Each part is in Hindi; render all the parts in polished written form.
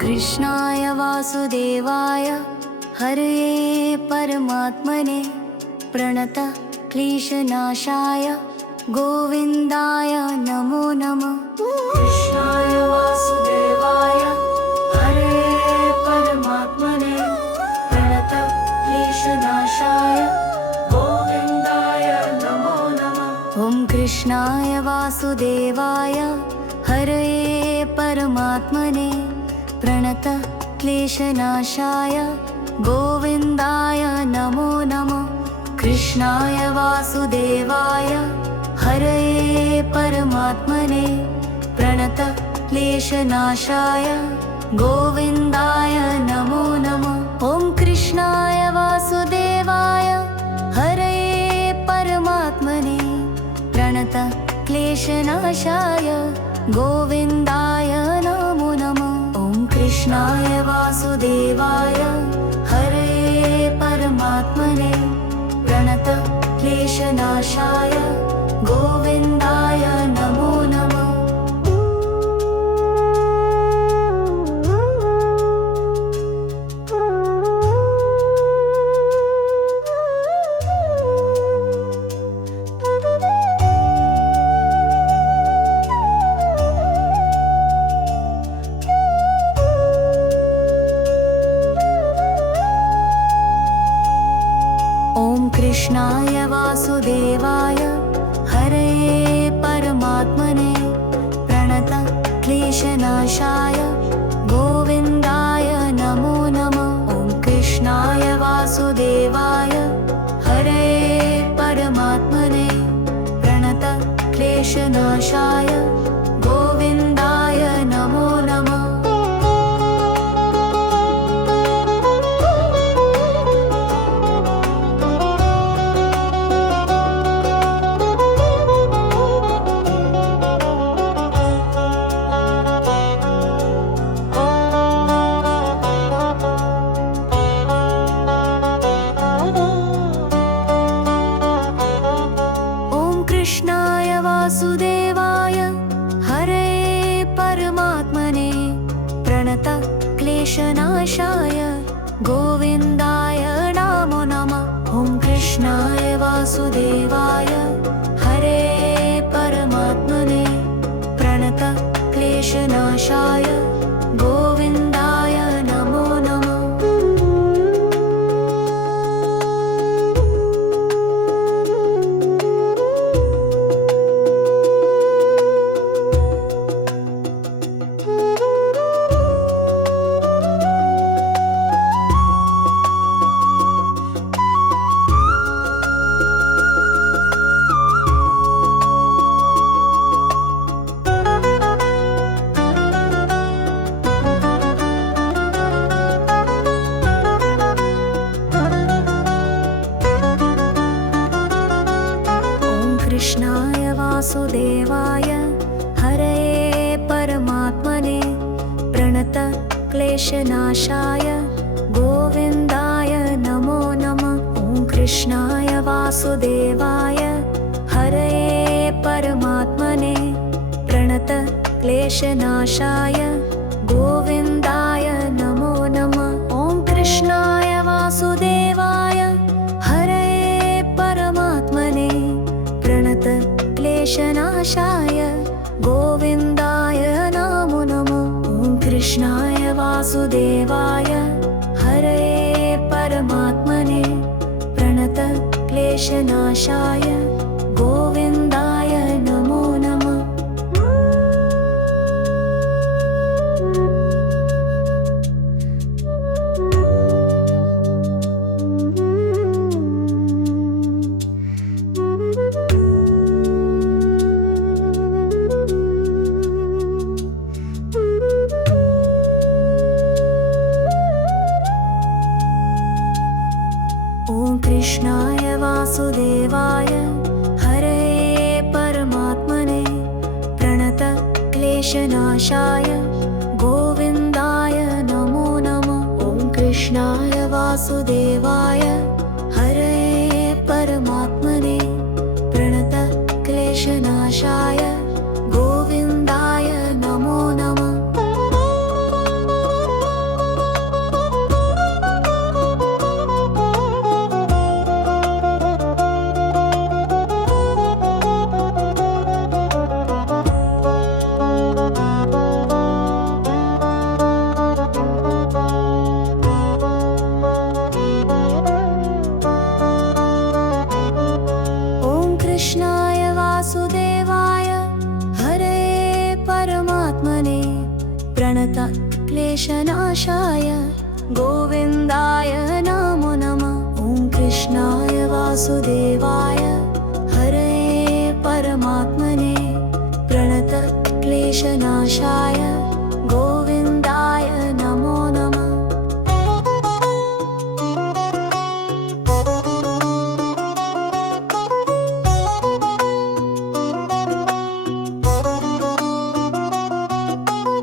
कृष्णाय वासुदेवाय हरये परमात्मने प्रणत क्लेशनाशाय गोविन्दाय नमो नमः। कृष्णाय वासुदेवाय हरये परमात्मने प्रणत क्लेशनाशाय गोविन्दाय नमो नमः। ॐ कृष्णाय वासुदेवाय हरये परमात्मने प्रणत क्लेशनाशाय गोविन्दाय नमो नमः। कृष्णाय वासुदेवाय हरये परमात्मने प्रणत क्लेशनाशाय गोविन्दाय नमो नमः। ॐ कृष्णाय वासुदेवाय हरये परमात्मने प्रणत क्लेशनाशाय गोविन्दाय नमो नमः। ॐ कृष्णाय वासुदेवाय हरये परमात्मने प्रणत क्लेशनाशाय गोविन्दाय नमो नमः। कृष्णाय वासुदेवाय हरये परमात्मने प्रणत क्लेशनाशाय गोविन्दाय नमो नमः। ॐ कृष्णाय वासुदेवाय हरये परमात्मने प्रणत क्लेशनाशाय गोविन्दाय नमो नमः। कृष्णाय वासुदेवाय हरये परमात्मने प्रणत क्लेशनाशाय गोविन्दाय नमो नमः। ॐ कृष्णाय वासुदेवाय हरये परमात्मने प्रणत क्लेशनाशाय गोविन्दाय नमो नमः। कृष्णाय वासुदेवाय हरये परमात्मने प्रणत क्लेशनाशाय गोविन्दाय नमो नमः। ॐ कृष्णाय वासुदेवाय हरये परमात्मने प्रणत क्लेशनाशाय गोविन्दाय नमो नमः। ॐ कृष्णाय वासुदेवाय हरये परमात्मने प्रणत क्लेशनाशाय गोविन्दाय नमो नमः। ॐ कृष्णाय वासुदेवाय हरये परमात्मने प्रणत क्लेशनाशाय गोविन्दाय नमो नमः। कृष्णाय वासुदेवाय हरये परमात्मने प्रणत क्लेशनाशाय गोविन्दाय नमो नमः। ॐ कृष्णाय वासुदेवाय हरये परमात्मने प्रणत क्लेशनाशाय गोविन्दाय नमो नमः। परमात्मने प्रणत क्लेशनाशाय गोविन्दाय नमो नमः। ॐ कृष्णाय वासुदेवाय हरये परमात्मने प्रणत क्लेशनाशाय गोविन्दाय नमो नमः।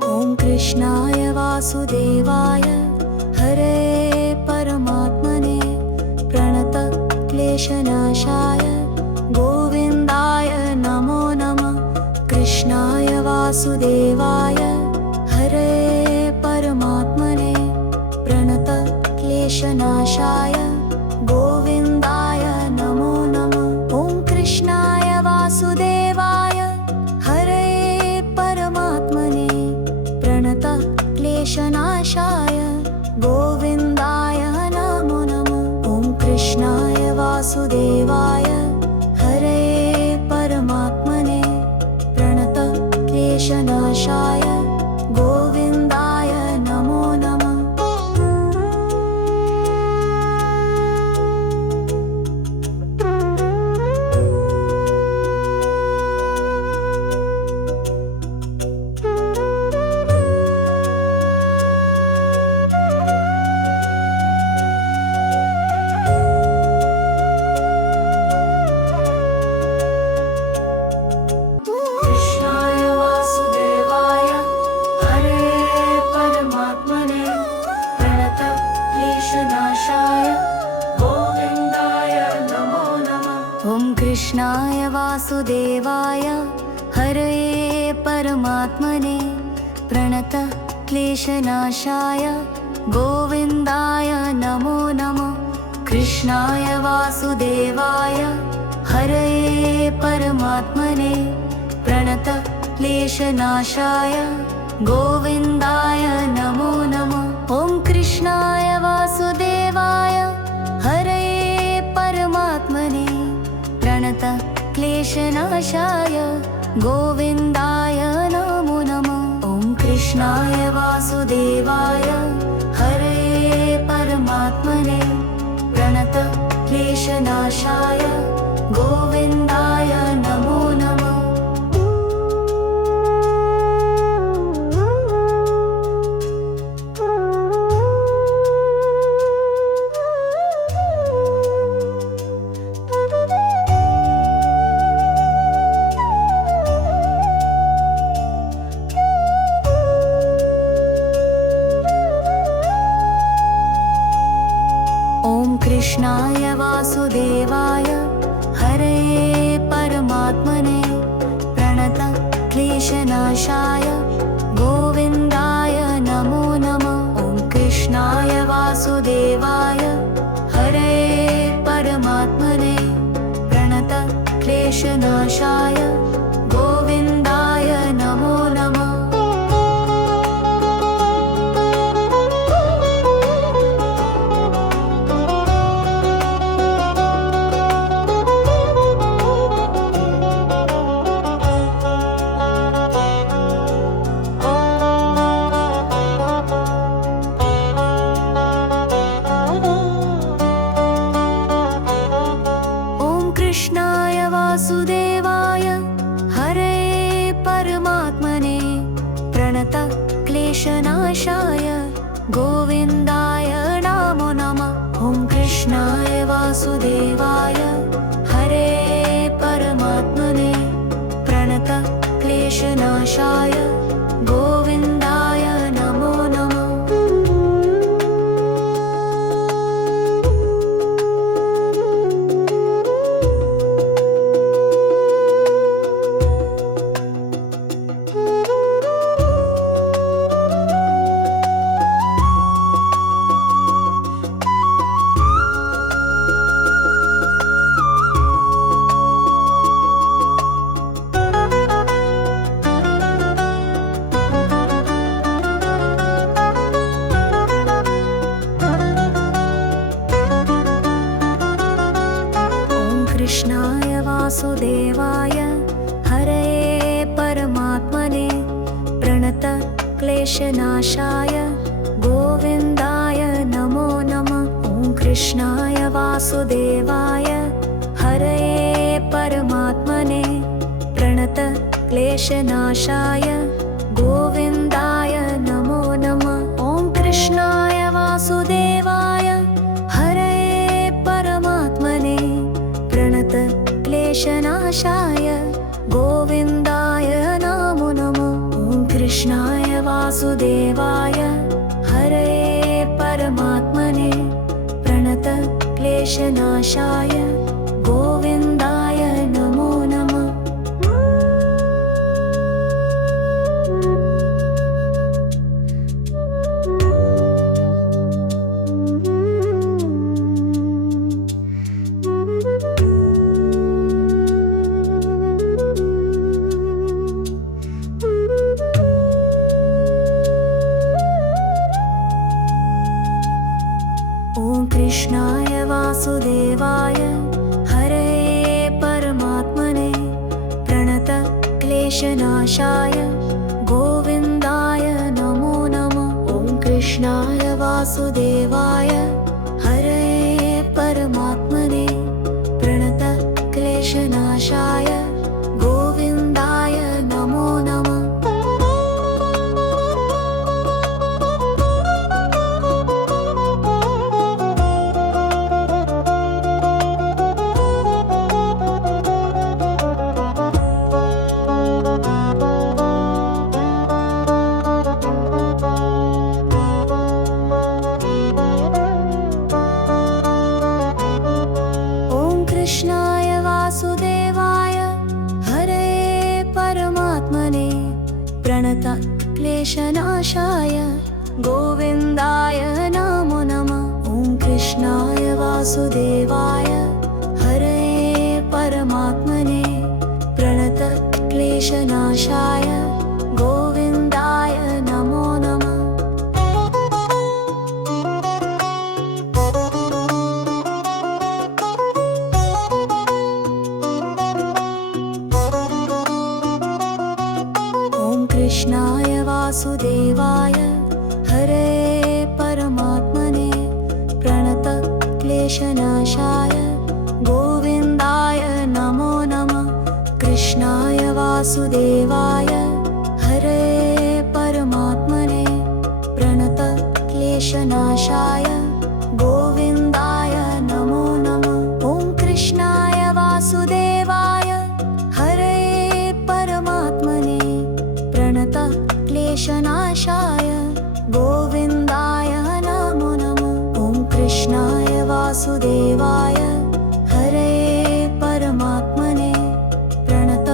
ॐ कृष्णाय वासुदेवाय हरये परमात्मने प्रणत क्लेशनाशाय गोविन्दाय नमो नमः। कृष्णाय वासुदेवाय हरये परमात्मने प्रणत क्लेशनाशाय गोविन्दाय नमो नमः। ॐ कृष्णाय वासुदेवाय हरये परमात्मने प्रणत क्लेशनाशाय गोविन्दाय नमो नमः। ॐ कृष्णाय वासुदेवाय हरये परमात्मने प्रणत क्लेशनाशाय गोविन्दाय नमो नमः। कृष्णाय वासुदेवाय हरये परमात्मने प्रणत क्लेशनाशाय गोविन्दाय नमो नमः। ॐ कृष्णाय वासुदेवाय हरये परमात्मने प्रणत क्लेशनाशाय गोविन्दाय नमो नमः। कृष्णाय वासुदेवाय हरये परमात्मने प्रणत क्लेशनाशाय गोविन्दाय नमो नमः। ॐ कृष्णाय वासुदेवाय हरये परमात्मने प्रणत क्लेशनाशाय गोविन्दाय नमो नमः। ॐ कृष्णाय वासुदेवाय हरये परमात्मने प्रणत क्लेशनाशाय गोविन्दाय नमो नमः। ॐ कृष्णाय वासुदेवाय हरये परमात्मने प्रणत क्लेशनाशाय गोविन्दाय नमो नमः। ॐ कृष्णाय वासुदेवाय हरये परमात्मने प्रणत क्लेशनाशाय गोविन्दाय नमो नमः। ॐ कृष्णाय वासुदेवाय हरये परमात्मने प्रणत क्लेशनाशाय गोविन्दाय नमो नमः। ॐ कृष्णाय वासुदेवाय हरये परमात्मने प्रणत क्लेशनाशाय गोविन्दाय नमो नमः। क्लेशनाशाय गोविन्दाय नमो नमः। ॐ कृष्णाय वासुदेवाय हरये परमात्मने प्रणत क्लेशनाशाय गोविन्दाय नमो नमः। ॐ कृष्णाय वासुदेवाय हरये परमात्मने प्रणत क्लेशनाशाय गोविन्दाय नमो नमः। ॐ कृष्णाय वासुदेवाय हरये परमात्मने प्रणत क्लेशनाशाय गोविन्दाय नमो नमः। ॐ कृष्णाय वासुदेवाय हरये परमात्मने प्रणत क्लेशनाशाय गोविन्दाय नमो नमः। ॐ कृष्णाय वासुदेवाय हरये परमात्मने प्रणत क्लेशनाशाय गोविन्दाय नमो नमः। कृष्णाय वासुदेवाय हरये परमात्मने प्रणत क्लेशनाशाय गोविन्दाय नमो नमः। ॐ कृष्णाय वासुदेवाय हरये परमात्मने प्रणत क्लेशनाशाय गोविन्दाय नमो नमः। कृष्णाय वासुदेवाय हरये परमात्मने प्रणत क्लेशनाशाय गोविन्दाय नमो नमः। कृष्णाय वासुदेवाय हरये परमात्मने प्रणत क्लेशनाशाय गोविन्दाय नमो नमः। ॐ कृष्णाय वासुदेवाय हरये परमात्मने प्रणत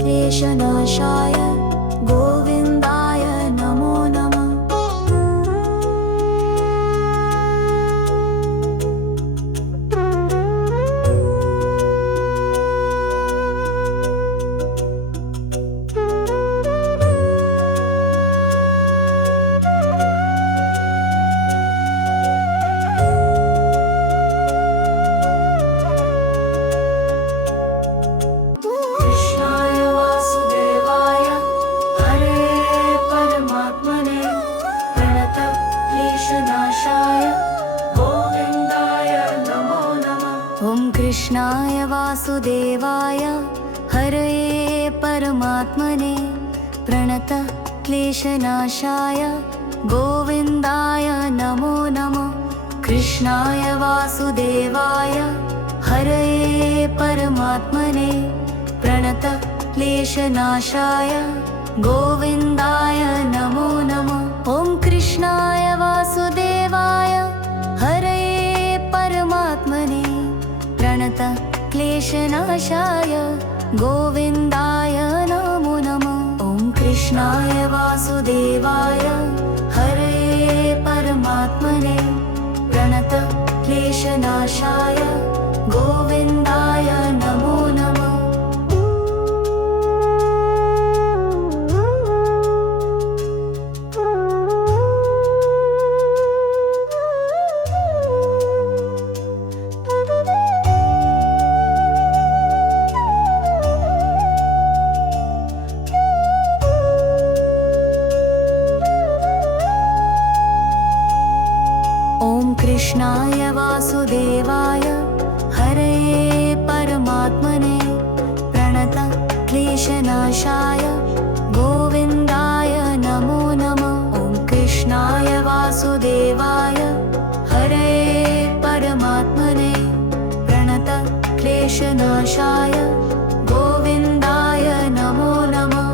क्लेशनाशाय गोविन्दाय नमो नमः। ॐ कृष्णाय वासुदेवाय हरये परमात्मने प्रणत क्लेशनाशाय गोविन्दाय नमो नमः। कृष्णाय वासुदेवाय हरये परमात्मने प्रणत क्लेशनाशाय गोविन्दाय नमो नमः। कृष्णाय वासुदेवाय हरये परमात्मने प्रणत क्लेशनाशाय गोविन्दाय नमो नमः। ॐ कृष्णाय वासुदेवाय हरये परमात्मने प्रणत क्लेशनाशाय गोविन्दाय नमो नमः। ॐ कृष्णाय वासुदेवाय हरये परमात्मने प्रणत क्लेशनाशाय गोविन्दाय नमो नमः। कृष्णाय वासुदेवाय हरये परमात्मने प्रणत क्लेशनाशाय गोविन्दाय नमो नमः। ॐ कृष्णाय वासुदेवाय हरये परमात्मने प्रणत क्लेशनाशाय गोविन्दाय नमो नमः।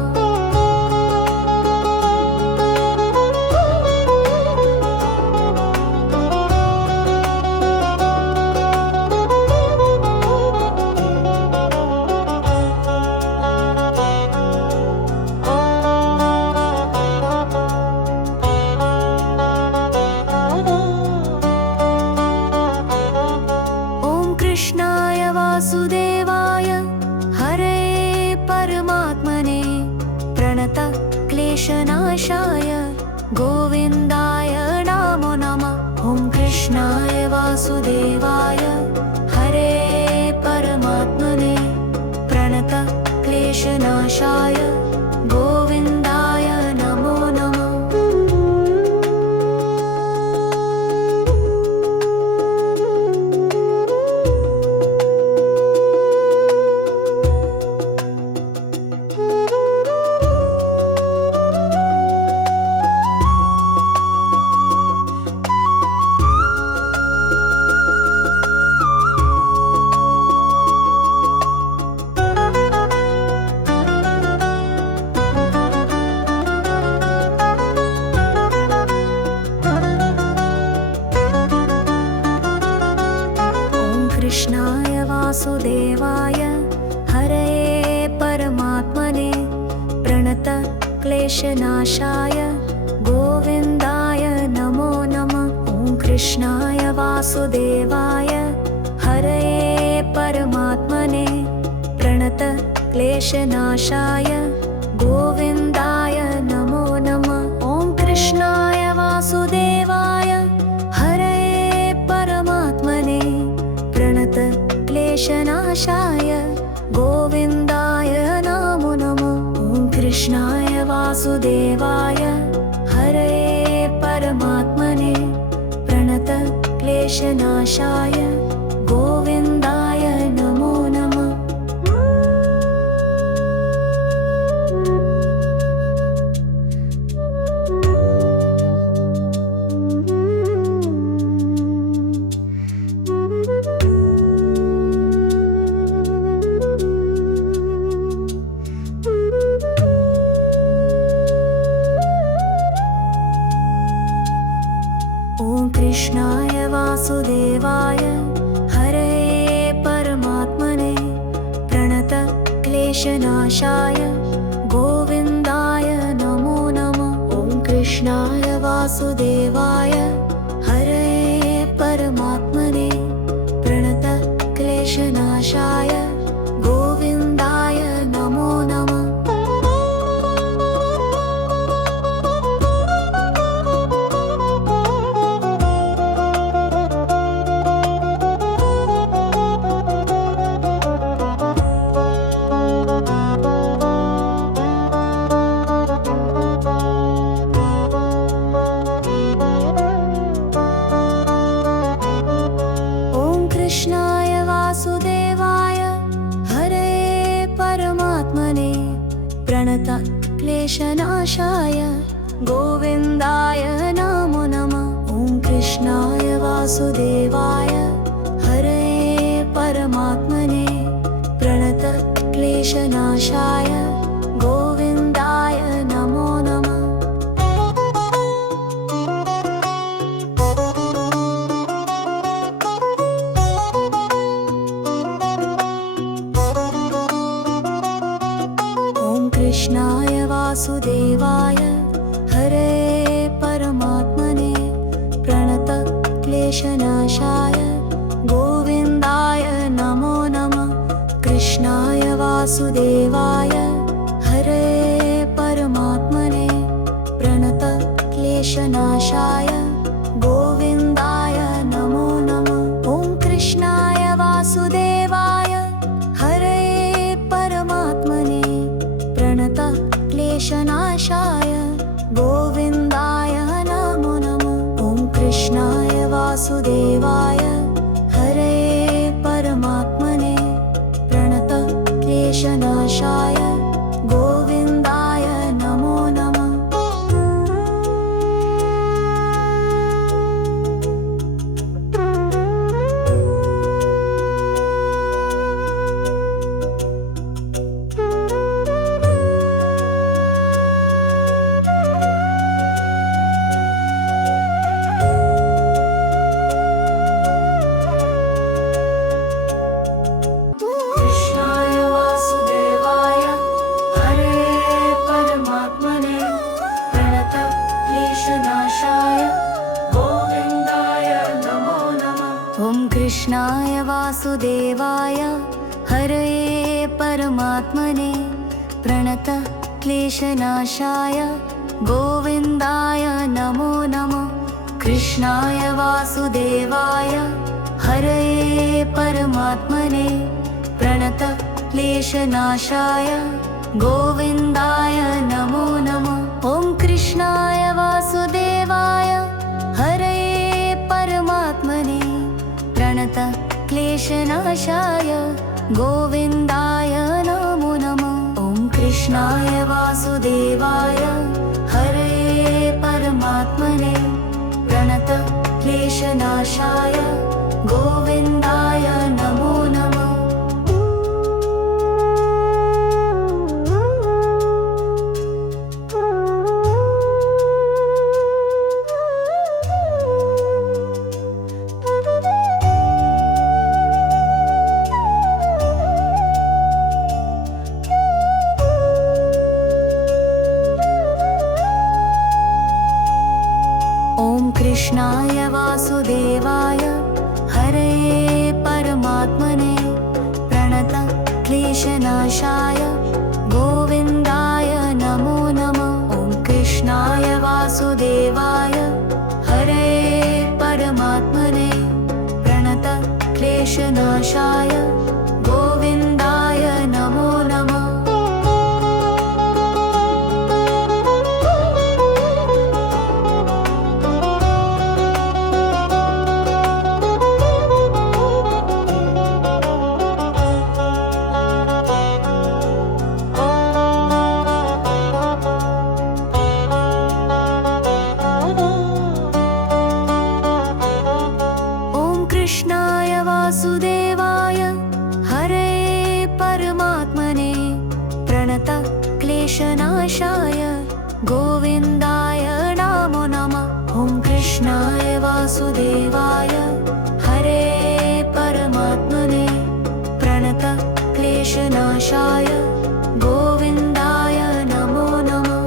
कृष्णाय वासुदेवाय हरये परमात्मने प्रणत क्लेशनाशाय गोविन्दाय नमो नमः। ॐ कृष्णाय वासुदेवाय हरये परमात्मने प्रणत क्लेशनाशाय गोविन्दाय नमो नमः। कृष्णाय वासुदेवाय हरये परमात्मने प्रणत क्लेशनाशाय गोविन्दाय नमो नमः। ॐ कृष्णाय वासुदेवाय हरये परमात्मने प्रणत क्लेशनाशाय गोविन्दाय नमो नमः। ॐ कृष्णाय वासुदेवाय हरये परमात्मने प्रणत क्लेशनाशाय गोविन्दाय नमो नमः। ॐ कृष्णाय वासुदेवाय हरये परमात्मने प्रणत क्लेशनाशाय गोविन्दाय नमो नमः। ॐ कृष्णाय वासुदेवाय हरये परमात्मने प्रणत क्लेशनाशाय गोविन्दाय नमो नमः। ॐ कृष्णाय वासुदेवाय हरये परमात्मने प्रणत क्लेशनाशाय गोविन्दाय नमो नमः। कृष्णाय वासुदेवाय हरये परमात्मने प्रणत क्लेशनाशाय गोविन्दाय नमो नमः। ॐ कृष्णाय वासुदेवाय हरये परमात्मने प्रणत क्लेशनाशाय गोविन्दाय नमो नमः। कृष्णाय वासुदेवाय हरये परमात्मने प्रणत क्लेशनाशाय गोविन्दाय नमो नमः। कृष्णाय वासुदेवाय हरये परमात्मने प्रणत क्लेशनाशाय गोविन्दाय नमो नमः। ॐ कृष्णाय वासुदेवाय हरये परमात्मने प्रणत क्लेशनाशाय गोविन्दाय नमो नमः। ॐ कृष्णाय वासुदेवाय वासुदेवाय हरये परमात्मने प्रणत क्लेशनाशाय गोविन्दाय नमो नमः कृष्णाय वासुदेवाय हरये परमात्मने प्रणत क्लेशनाशाय गोविन्दाय नमो नमः ॐ कृष्णाय वासुदेवाय हरये परमात्मने प्रणत क्लेशनाशाय गोविन्दाय नमो नमः ॐ कृष्णाय वासुदेवाय हरये परमात्मने प्रणत क्लेशनाशाय गोविन्दाय नमो नमः कृष्णाय वासुदेवाय हरये परमात्मने प्रणत क्लेशनाशाय गोविन्दाय नमो नमः ॐ कृष्णाय वासुदेवाय हरये परमात्मने प्रणत क्लेशनाशाय गोविन्दाय नमो नमः कृष्णाय वासुदेवाय हरये परमात्मने प्रणत क्लेशनाशाय गोविन्दाय नमो नमः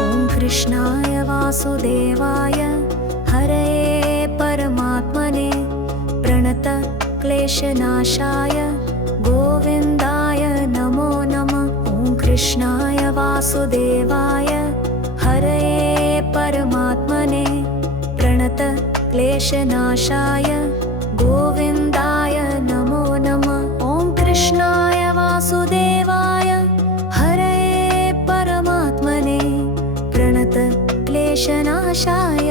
ॐ कृष्णाय वासुदेवाय हरये परमात्मने प्रणत क्लेशनाशाय गोविन्दाय नमो नमः कृष्णाय वासुदेवाय हरये परमात्मने प्रणत क्लेशनाशाय गोविन्दाय नमो नमः ॐ कृष्णाय वासुदेवाय हरये परमात्मने प्रणत क्लेशनाशाय गोविन्दाय नमो नमः ॐ कृष्णाय वासुदेवाय हरये परमात्मने प्रणत क्लेशनाशाय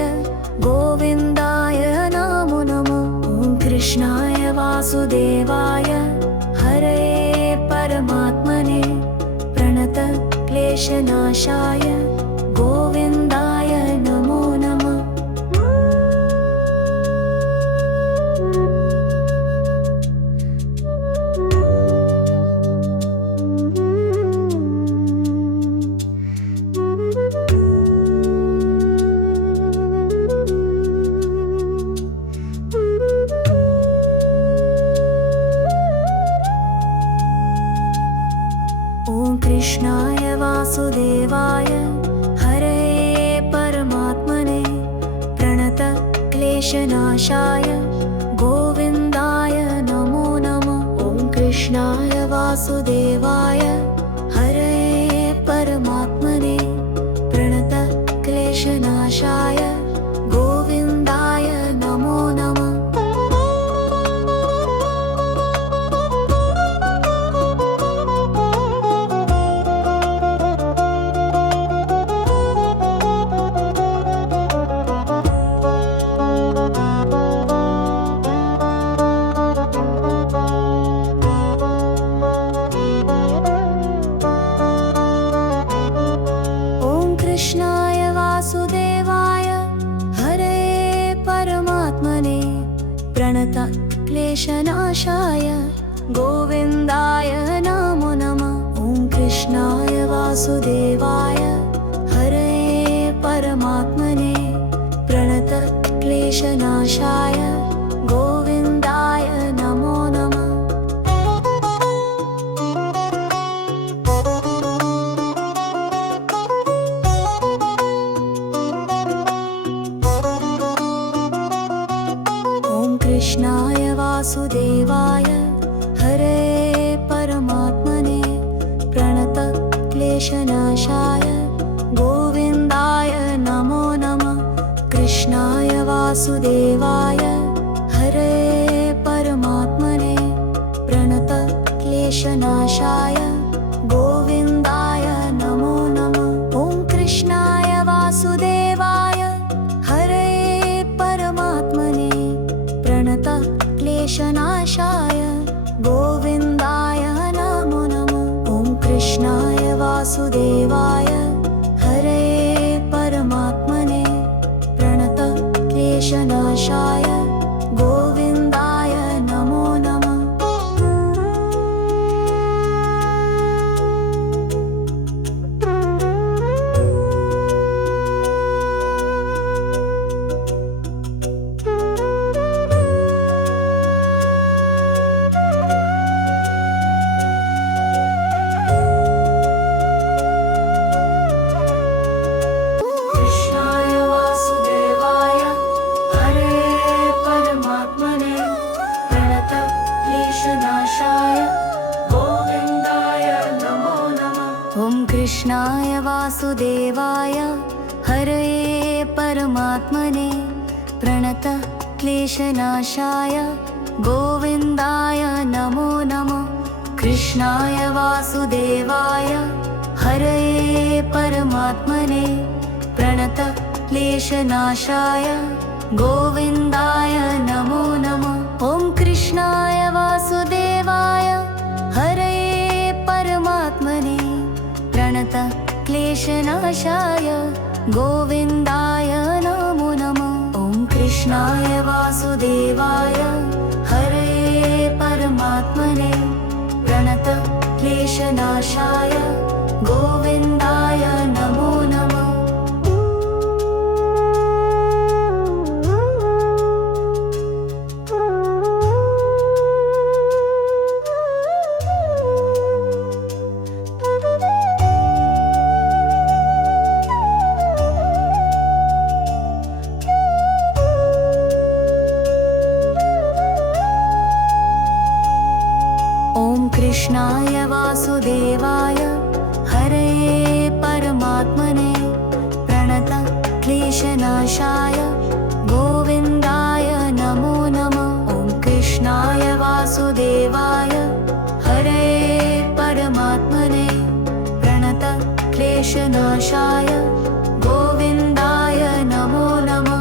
गोविन्दाय नमो नमः ॐ कृष्णाय वासुदेवाय हरये परमात्मने प्रणत क्लेशनाशाय गोविन्दाय नमो नमः ॐ कृष्णाय वासुदेवाय हरये परमात्मने प्रणत क्लेशनाशाय गोविन्दाय नमो नमः ॐ कृष्णाय वासुदेवाय हरये परमात्मने प्रणत क्लेशनाशाय गोविन्दाय नमो नमः कृष्णाय वासुदेवाय वासुदेवाय हरे परमात्मने प्रणतक्लेशनाशाय गोविन्दाय नमो नमः। ॐ कृष्णाय वासुदेवाय हरे परमात्मने प्रणतक्लेशनाशाय गोविन्दाय नमो नमः। कृष्णाय वासुदेवाय हरे परमात्मने प्रणतक्लेशनाशाय गोविन्दाय नमो नमः। ॐ कृष्णाय वासुदेवाय हरे परमात्मने प्रणतक्लेशनाशाय गोविन्दाय नमो नमः। ॐ कृष्णाय वासुदेवाय हरे परमात्मने प्रणतक्लेशनाशाय गोविन्दाय नमो नमः। कृष्णाय वासुदेवाय हरे परमात्मने प्रणतक्लेशनाशाय गोविन्दाय नमो नमः। ॐ कृष्णाय वासुदेवाय हरे परमात्मने प्रणतक्लेशनाशाय गोविन्दाय नमो नमः। कृष्णाय वासुदेवाय हरे परमात्मने प्रणतक्लेशनाशाय गोविन्दाय नमो नमः। ॐ कृष्णाय वासुदेवाय हरे परमात्मने प्रणतक्लेशनाशाय गोविन्दाय नमो नमः। ॐ कृष्णाय वासुदेवाय हरे परमात्मने प्रणतक्लेशनाशाय गोविन्दाय नमो नमः। ॐ कृष्णाय वासुदेवाय हरे परमात्मने प्रणतक्लेशनाशाय गोविन्दाय नमो नमः। ॐ कृष्णाय वासुदेवाय हरे परमात्मने प्रणतक्लेशनाशाय गोविन्दाय नमो नमः।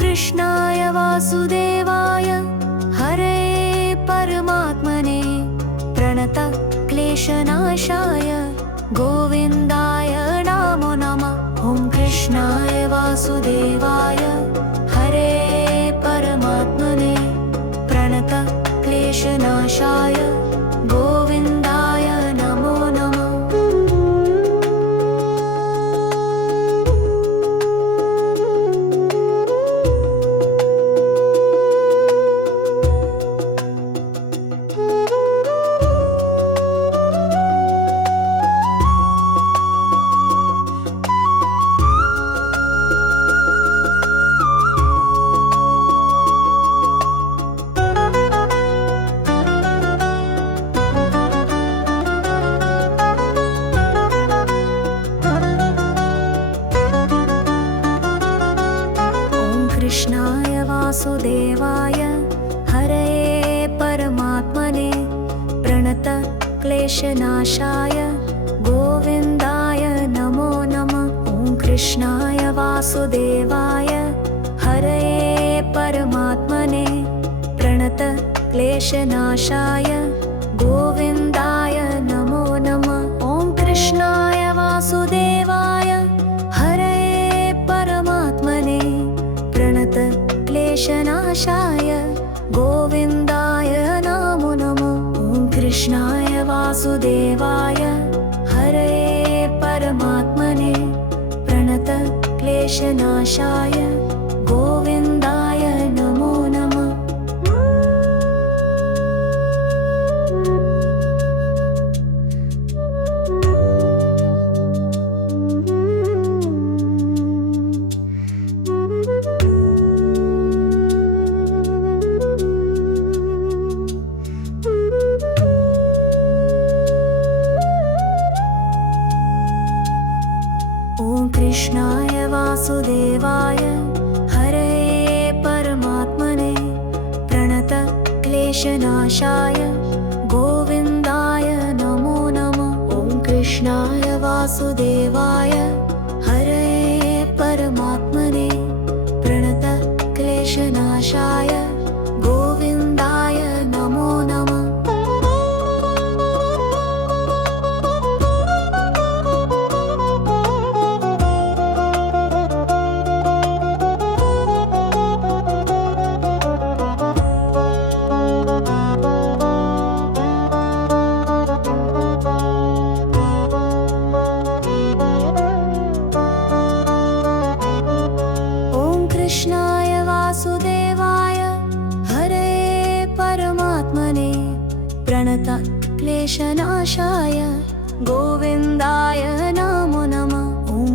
कृष्णाय वासुदेवाय हरे परमात्मने प्रणतक्लेशनाशाय गोविन्दाय नमो नमः। ॐ कृष्णाय वासुदेवाय हरे परमात्मने प्रणतक्लेशनाशाय गोविन्दाय नमो नमः। कृष्णाय वासुदेवाय हरे परमात्मने प्रणतक्लेशनाशाय गोविन्दाय नमो नमः। ॐ कृष्णाय वासुदेवाय हरे क्लेशनाशाय गोविन्दाय नमो नमः। ॐ कृष्णाय वासुदेवाय हरये परमात्मने प्रणत क्लेशनाशाय गोविन्दाय नमो नमः। ॐ कृष्णाय वासुदेवाय हरये परमात्मने प्रणत क्लेशनाशाय गोविन्दाय नमो नमः। ॐ कृष्णाय वासुदेवाय हरये परमात्मने प्रणत क्लेशनाशाय गोविन्दाय नमो नमः। ॐ कृष्णाय वासुदेवाय हरये परमात्मने प्रणत क्लेशनाशाय गोविन्दाय नमो नमः।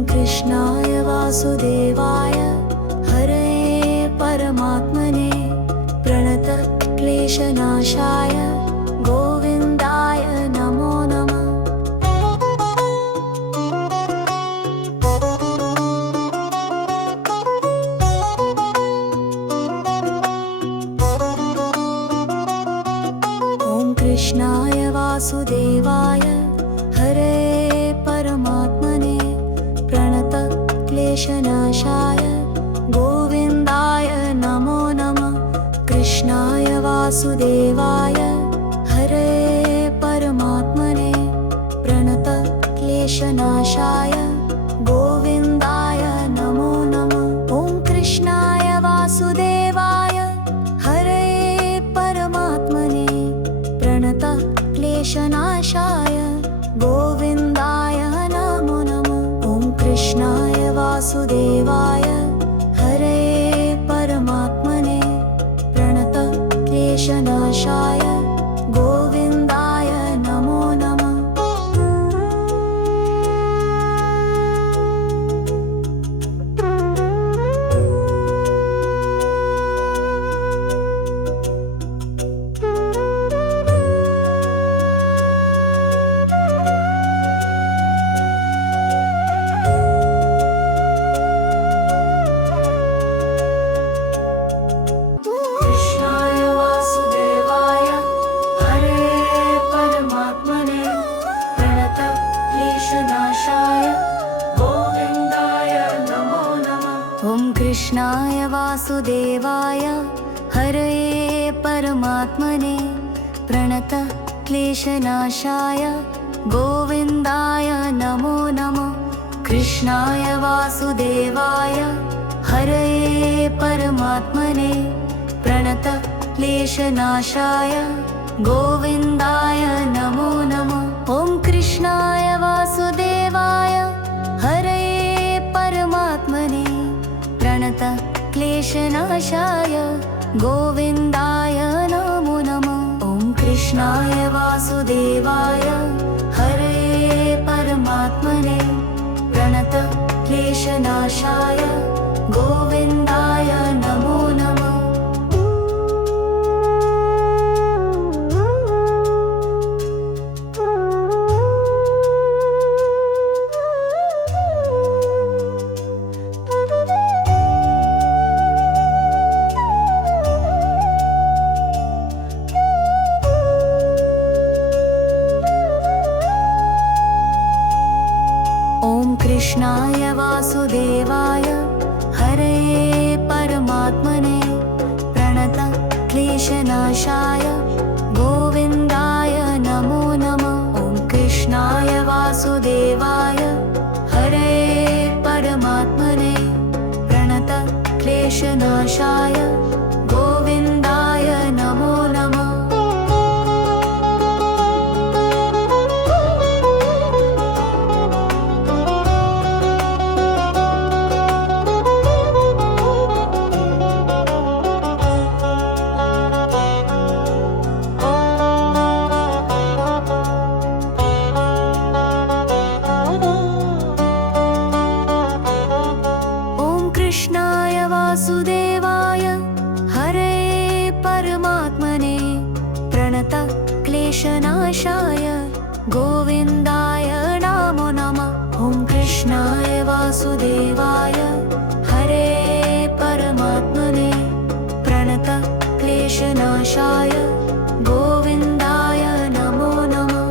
कृष्णाय वासुदेवाय हरये परमात्मने प्रणत क्लेशनाशाय गोविन्दाय नमो नमः। ॐ कृष्णाय वासुदेवाय हरये परमात्मने प्रणत क्लेशनाशाय गोविन्दाय नमो नमः। कृष्णाय वासुदेवाय हरये परमात्मने प्रणत क्लेशनाशाय गोविन्दाय नमो नमः। कृष्णाय वासुदेवाय हरये परमात्मने प्रणत क्लेशनाशाय गोविन्दाय नमो नमः। ॐ कृष्णाय वासुदेवाय हरये परमात्मने प्रणत क्लेशनाशाय गोविन्दाय नमो नमः। ॐ कृष्णाय वासुदेवाय हरये परमात्मने प्रणत क्लेशनाशाय गोविन्दाय नमो नमः। कृष्णाय वासुदेवाय हरये परमात्मने प्रणत क्लेशनाशाय गोविन्दाय नमो नमः। कृष्णाय वासुदेवाय हरये परमात्मने प्रणत क्लेशनाशाय गोविन्दाय नमो नमः। ॐ कृष्णाय वासुदेवाय हरये परमात्मने प्रणत क्लेशनाशाय गोविन्दाय नमो नमः। ॐ कृष्णाय वासुदेवाय हरये परमात्मने प्रणत क्लेशनाशाय गोविन्दाय नमो नमः। कृष्णाय वासुदेवाय हरये परमात्मने प्रणत क्लेशनाशाय क्लेशनाशाय गोविन्दाय नमो नमः। ॐ कृष्णाय वासुदेवाय हरे परमात्मने प्रणतक्लेशनाशाय गोविन्दाय नमो नमः। कृष्णाय वासुदेवाय हरे परमात्मने प्रणतक्लेशनाशाय गोविन्दाय नमो नमः। ॐ कृष्णाय वासुदेवाय हरे परमात्मने प्रणतक्लेशनाशाय गोविन्दाय नमो नमः।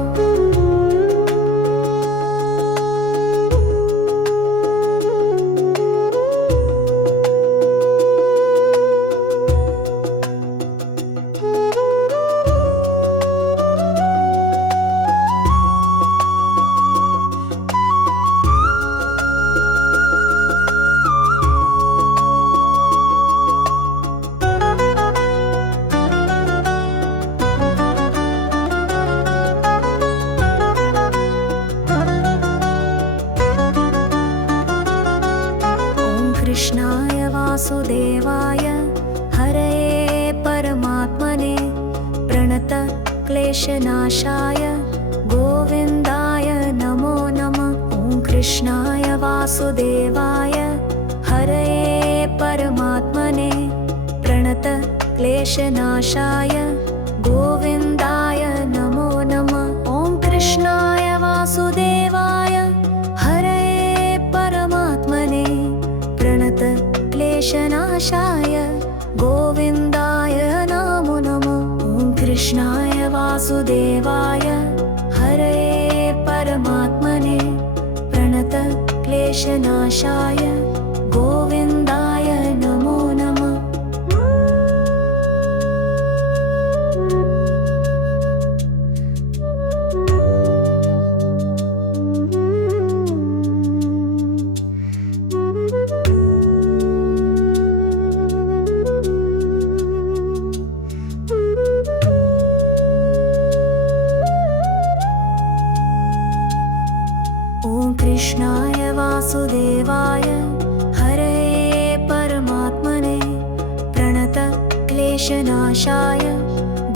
कृष्णाय वासुदेवाय हरे परमात्मने प्रणतक्लेशनाशाय गोविन्दाय नमो नमः। ॐ कृष्णाय वासुदेवाय हरे परमात्मने प्रणतक्लेशनाशाय गोविन्दाय नमो नमः। ॐ कृष्णाय वासुदेवाय हरे परमात्मने प्रणतक्लेशनाशाय गोविन्दाय नमो नमः। ॐ कृष्णाय वासुदेवाय हरे परमात्मने प्रणतक्लेशनाशाय गोविन्दाय नमो नमः। ॐ कृष्णाय वासुदेवाय हरे परमात्मने प्रणतक्लेशनाशाय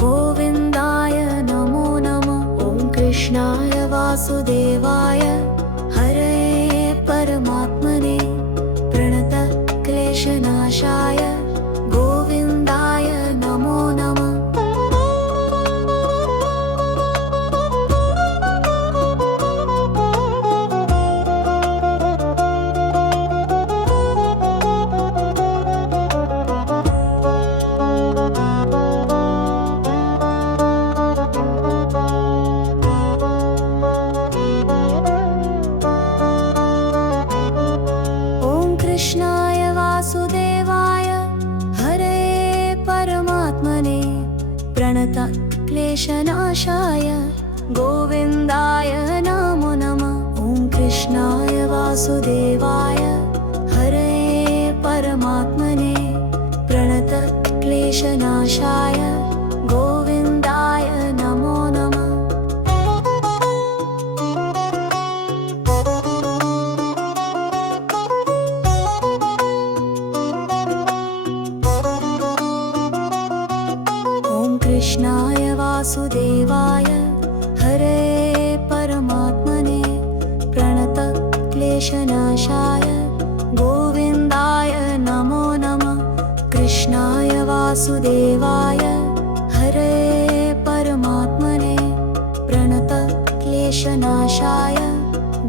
गोविन्दाय नमो नमः। ॐ कृष्णाय वासुदेवाय हरे परमात्मने प्रणतक्लेशनाशाय गोविन्दाय नमो नमः। कृष्णाय वासुदेवाय हरे परमात्मने प्रणतक्लेशनाशाय गोविन्दाय नमो नमः। ॐ कृष्णाय वासुदेवाय हरे परमात्मने प्रणतक्लेशनाशाय गोविन्दाय नमो नमः। कृष्णाय वासुदेवाय हरे परमात्मने प्रणतक्लेशनाशाय गोविन्दाय नमो नमः। कृष्णाय वासुदेवाय हरे परमात्मने प्रणतक्लेशनाशाय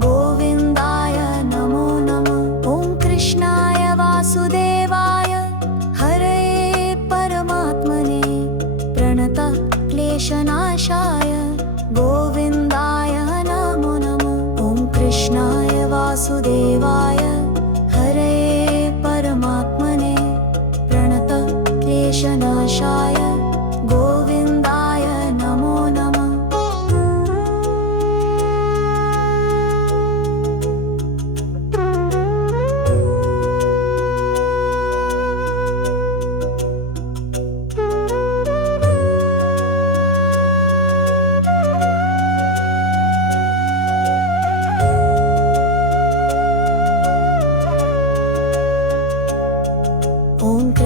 गोविन्दाय नमो नमः। ॐ कृष्णाय वासुदेवाय हरे परमात्मने प्रणतक्लेशनाशाय गोविन्दाय नमो नमः। ॐ कृष्णाय वासुदेवाय हरे परमात्मने प्रणतक्लेशनाशाय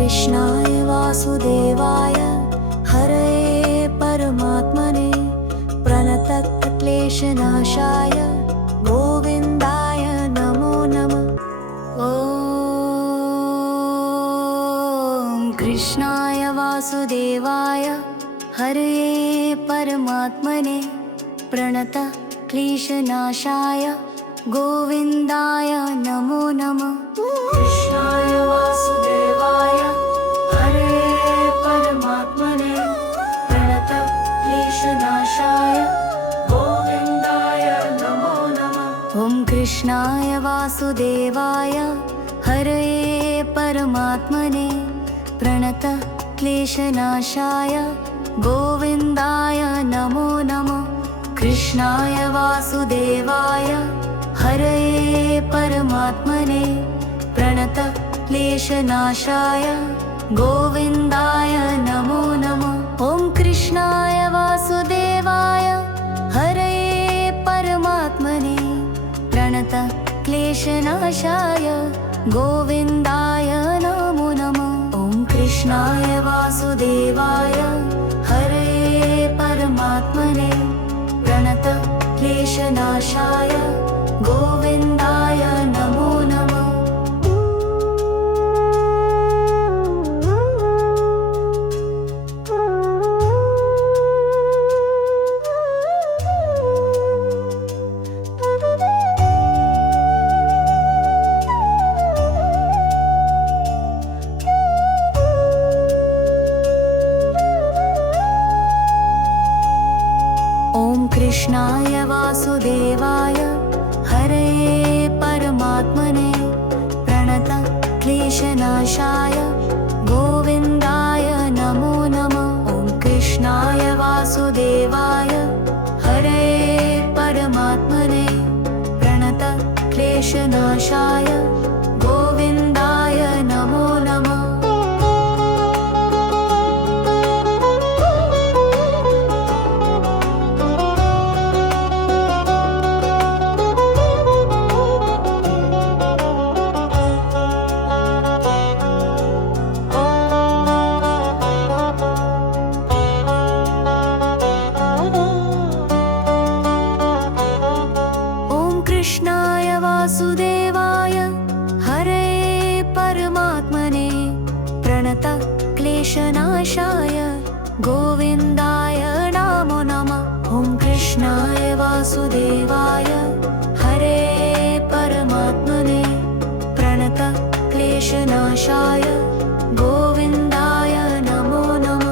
कृष्णाय वासुदेवाय हरये परमात्मने प्रणतक्लेशनाशाय गोविन्दाय नमो नमः। ॐ कृष्णाय वासुदेवाय हरये परमात्मने प्रणतक्लेशनाशाय गोविन्दाय नमो नमः। कृष्णाय वासुदेवाय हरये परमात्मने प्रणतक्लेशनाशाय गोविन्दाय नमो नमः। ॐ कृष्णाय वासुदेवाय हरये परमात्मने प्रणतक्लेशनाशाय गोविन्दाय नमो नमः। कृष्णाय वासुदेवाय हरये परमात्मने प्रणतक्लेशनाशाय गोविन्दाय नमो नमः। ॐ कृष्णाय वासुदेवाय हरये परमात्मने प्रणतक्लेशनाशाय गोविन्दाय नमो नमः। ॐ कृष्णाय वासुदेवाय हरये परमात्मने प्रणतक्लेशनाशाय गोविन्दाय नमो नमः। कृष्णाय वासुदेवाय हरये परमात्मने प्रणतक्लेशनाशाय गोविन्दाय नमो नमः। ॐ कृष्णाय वासुदेवाय हरये परमात्मने प्रणतक्लेशनाशाय गोविन्दाय नमो नमः। कृष्णाय वासुदेवाय हरये परमात्मने प्रणतक्लेशनाशाय गोविन्दाय नमो नमः। ॐ कृष्णाय वासुदेवाय हरये परमात्मने प्रणतक्लेशनाशाय गोविन्दाय नमो नमः।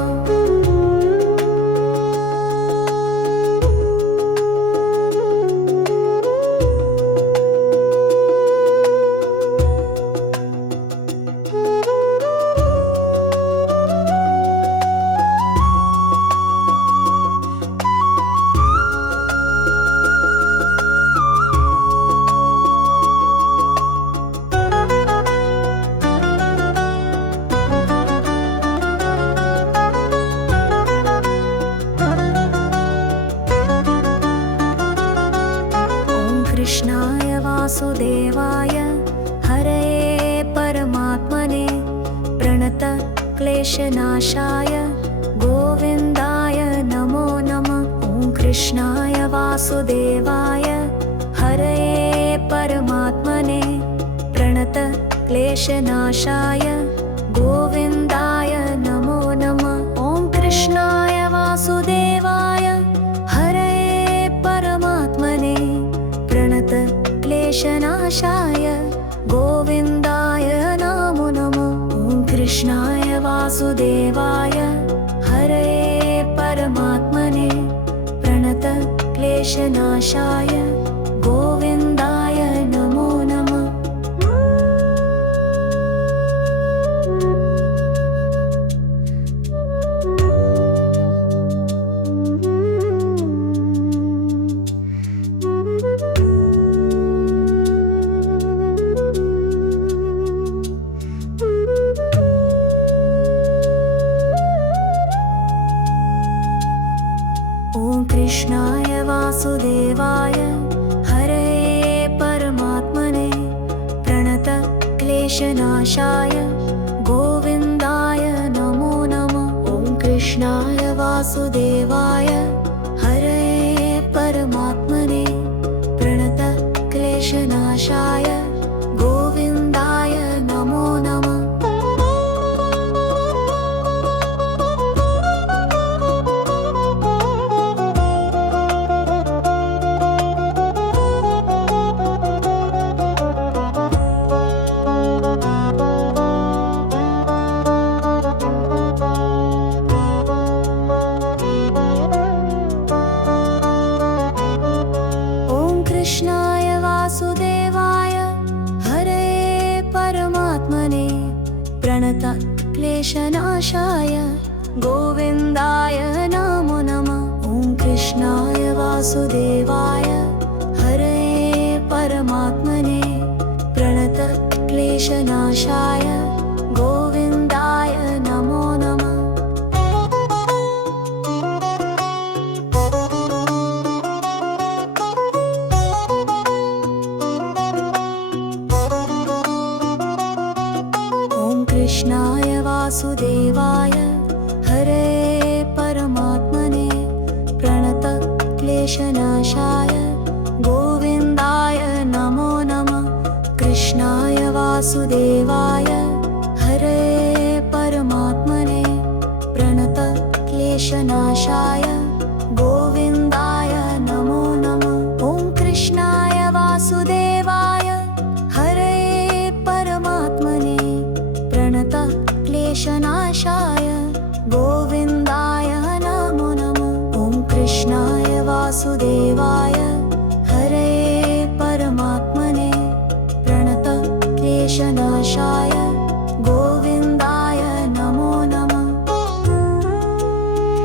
कृष्णाय वासुदेवाय हरये परमात्मने प्रणतक्लेशनाशाय गोविन्दाय नमो नमः। ॐ कृष्णाय वासुदेवाय हरये परमात्मने प्रणतक्लेशनाशाय गोविन्दाय नमो नमः। ॐ कृष्णाय वासुदेवाय हरये परमात्मने प्रणतक्लेशनाशाय गोविन्दाय नमो नमः। ॐ कृष्णाय वासुदेवाय हरये परमात्मने प्रणतक्लेशनाशाय गोविन्दाय नमो नमः। कृष्णाय वासुदेवाय हरये परमात्मने प्रणतक्लेशनाशाय गोविन्दाय कृष्णाय वासुदेवाय हरये परमात्मने प्रणतक्लेशनाशाय गोविन्दाय नमो नमः। कृष्णाय वासुदेवाय हरये परमात्मने प्रणतक्लेशनाशाय गोविन्दाय नमो नमः। ॐ कृष्णाय वासुदेवाय हरये परमात्मने प्रणतक्लेशनाशाय गोविन्दाय नमो नमः। कृष्णाय वासुदेवाय हरये परमात्मने प्रणतक्लेशनाशाय गोविन्दाय नमो नमः। कृष्णाय वासुदेवाय हरये परमात्मने प्रणतक्लेशनाशाय गोविन्दाय नमो नमः। ॐ कृष्णाय वासुदेवाय हरये परमात्मने प्रणतक्लेशनाशाय गोविन्दाय नमो नमः। ॐ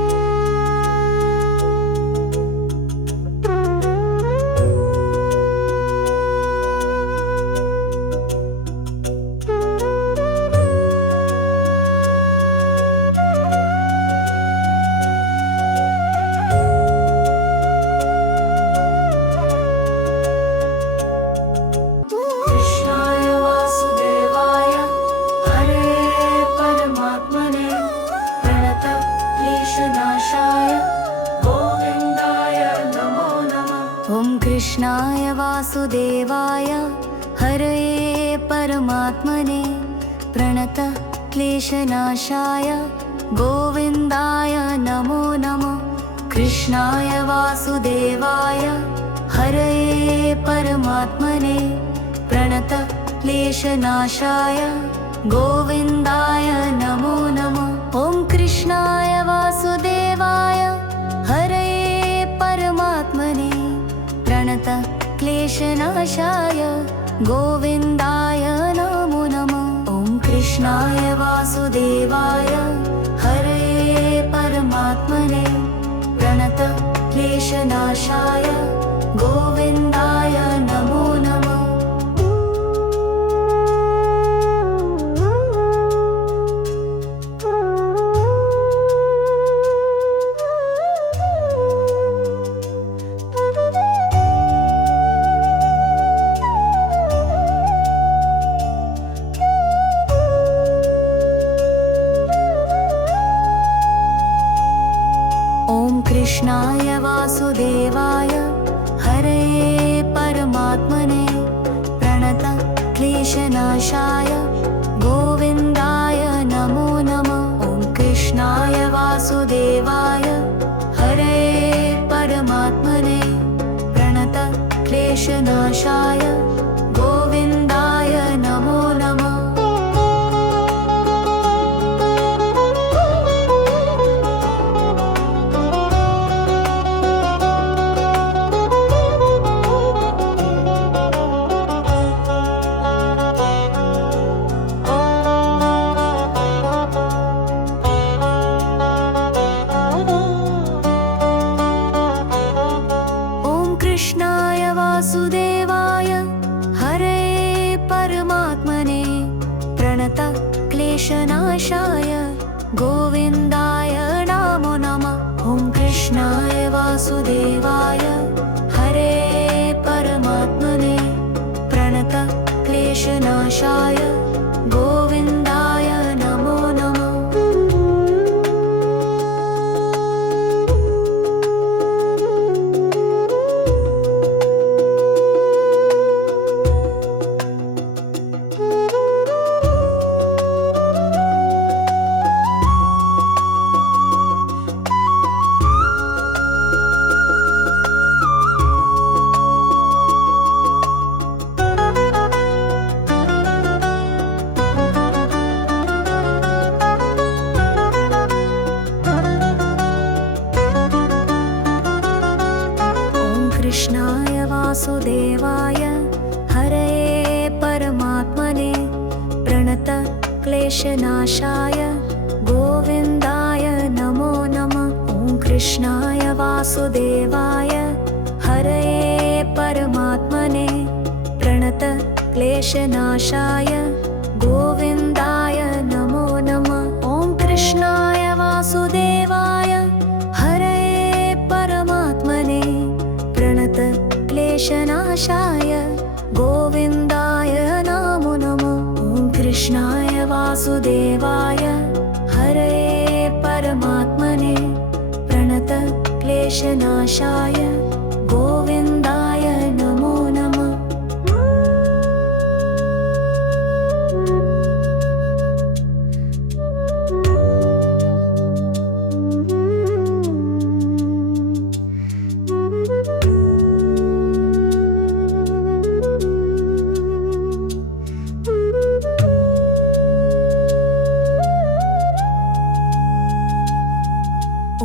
कृष्णाय वासुदेवाय हरये परमात्मने प्रणतक्लेशनाशाय गोविन्दाय नमो नमः। कृष्णाय वासुदेवाय हरये परमात्मने प्रणतक्लेशनाशाय गोविन्दाय नमो नमः। कृष्णाय वासुदेवाय हरये परमात्मने प्रणतक्लेशनाशाय गोविन्दाय नमो नमः। ॐ कृष्णाय वासुदेवाय हरये परमात्मने प्रणतक्लेशनाशाय गोविन्दाय नमो नमः। ॐ कृष्णाय वासुदेवाय हरये परमात्मने प्रणतक्लेशनाशाय गोविन्दाय नमो नमः। कृष्णाय वासुदेवाय हरये परमात्मने प्रणतक्लेशनाशाय गोविन्दाय नमो नमः। ॐ कृष्णाय वासुदेवाय हरये परमात्मने प्रणतक्लेशनाशाय गोविन्दाय नमो नमः। कृष्णाय वासुदेवाय हरये परमात्मने प्रणतक्लेशनाशाय गोविन्दाय नमो नमः। ॐ कृष्णाय वासुदेवाय हरये परमात्मने प्रणतक्लेशनाशाय गोविन्दाय नमो नमः। क्लेशनाशाय गोविन्दाय नमो नमः। ॐ कृष्णाय वासुदेवाय हरये परमात्मने प्रणत क्लेशनाशाय गोविन्दाय नमो नमः। ॐ कृष्णाय वासुदेवाय हरये परमात्मने प्रणत क्लेशनाशाय गोविन्दाय नमो नमः। ॐ कृष्णाय वासुदेवाय हरये परमात्मने प्रणत क्लेशनाशाय गोविन्दाय नमो नमः।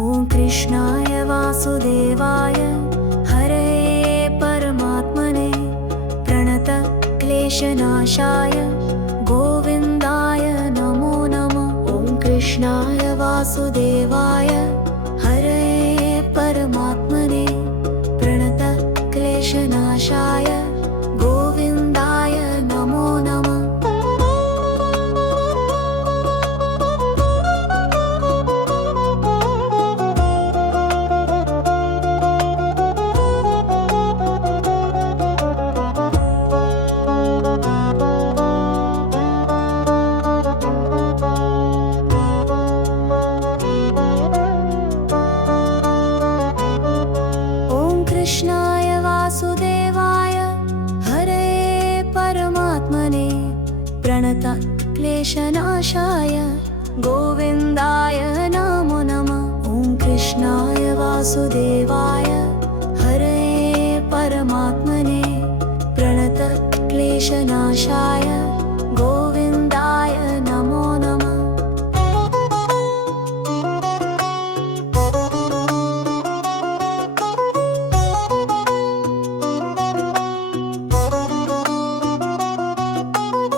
ॐ कृष्णाय वासुदेवाय हरये परमात्मने प्रणत क्लेशनाशाय गोविन्दाय नमो नमः। ॐ कृष्णाय वासुदेवाय हरये परमात्मने प्रणत क्लेशनाशाय गोविन्दाय नमो नमः। कृष्णाय वासुदेवाय हरये परमात्मने प्रणत क्लेशनाशाय गोविन्दाय नमो नमः।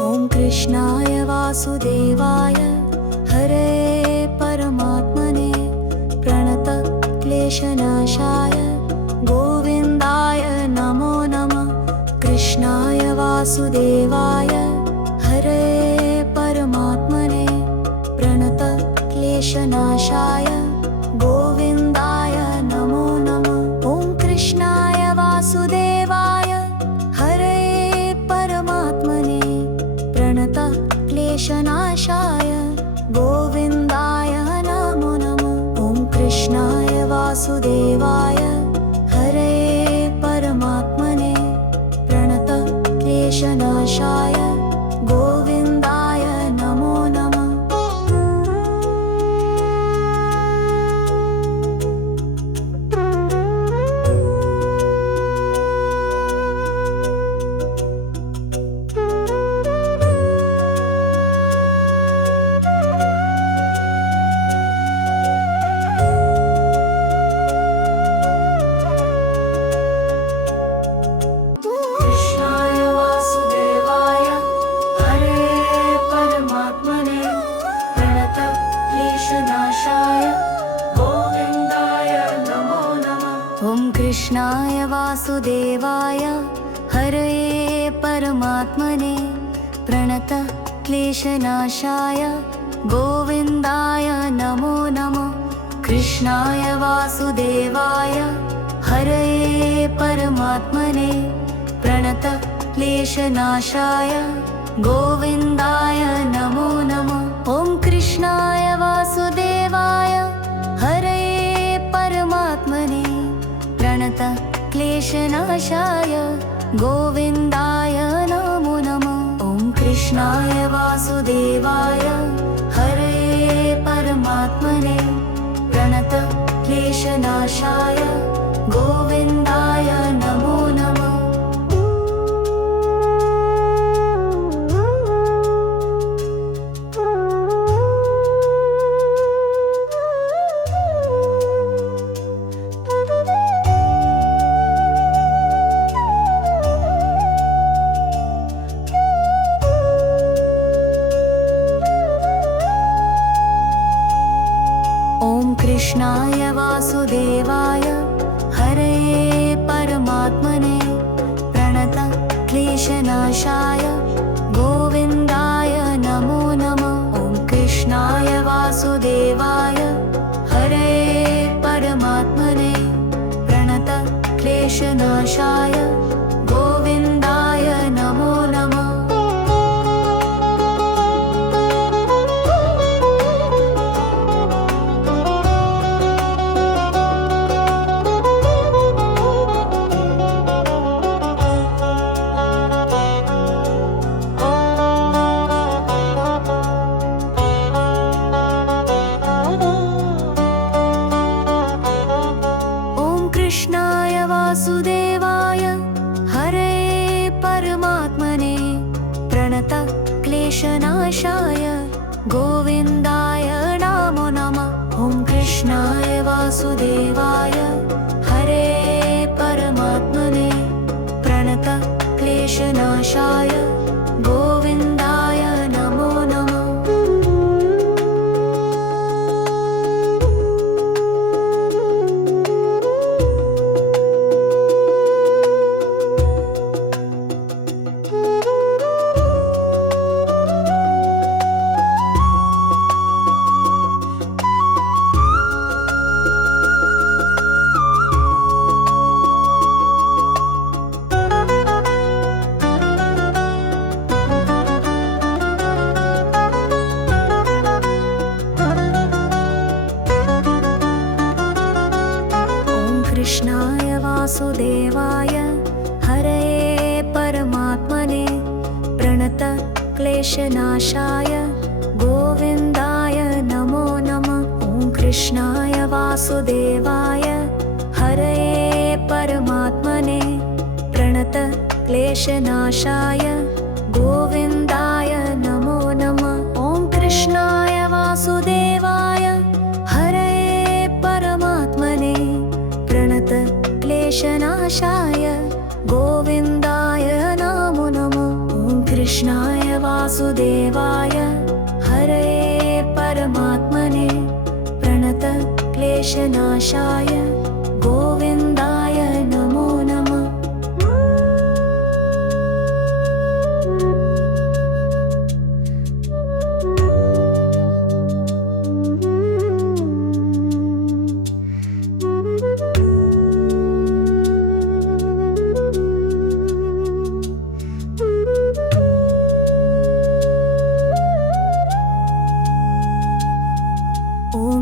ॐ कृष्णाय वासुदेवाय हरये परमात्मने प्रणत क्लेशनाशाय गोविन्दाय नमो नमः। कृष्णाय वासुदेवाय हरये परमात्मने प्रणत क्लेशनाशाय गोविन्दाय नमो नमः। कृष्णाय वासुदेवाय हरये परमात्मने प्रणत क्लेशनाशाय गोविन्दाय नमो नमः। ॐ कृष्णाय वासुदेवाय हरये परमात्मने प्रणत क्लेशनाशाय गोविन्दाय नमो नमः। ॐ कृष्णाय वासुदेवाय हरये परमात्मने प्रणत क्लेशनाशाय गोविन्दाय नमो नमः। कृष्णाय वासुदेवाय हरये परमात्मने प्रणत क्लेशनाशाय गोविन्दाय नमो नमः। कृष्णाय वासुदेवाय हरये परमात्मने प्रणत क्लेशनाशाय गोविन्दाय नमो नमः। ॐ कृष्णाय वासुदेवाय हरये परमात्मने प्रणत क्लेशनाशाय गोविन्दाय नमो नमः। ॐ कृष्णाय वासुदेवाय हरये परमात्मने प्रणत क्लेशनाशाय गोविन्दाय नमो नमः। कृष्णाय वासुदेवाय हरये परमात्मने प्रणतक्लेशनाशाय गोविन्दाय नमो नमः। ॐ कृष्णाय वासुदेवाय हरये परमात्मने प्रणतक्लेशनाशाय गोविन्दाय नमो नमः। कृष्णाय वासुदेवाय हरये परमात्मने प्रणतक्लेशनाशाय गोविन्दाय नमो नमः। ॐ कृष्णाय वासुदेवाय हरये परमात्मने प्रणतक्लेशनाशाय गोविन्दाय नमो नमः। कृष्णाय वासुदेवाय हरये परमात्मने प्रणतक्लेशनाशाय गोविन्दाय नमो नमः। ॐ कृष्णाय वासुदेवाय हरये परमात्मने प्रणतक्लेशनाशाय गोविन्दाय नमो नमः। ॐ कृष्णाय वासुदेवाय हरये परमात्मने प्रणतक्लेशनाशाय गोविन्दाय नमो नमः। ॐ कृष्णाय वासुदेवाय हरये परमात्मने प्रणतक्लेशनाशाय गोविन्दाय नमो नमः।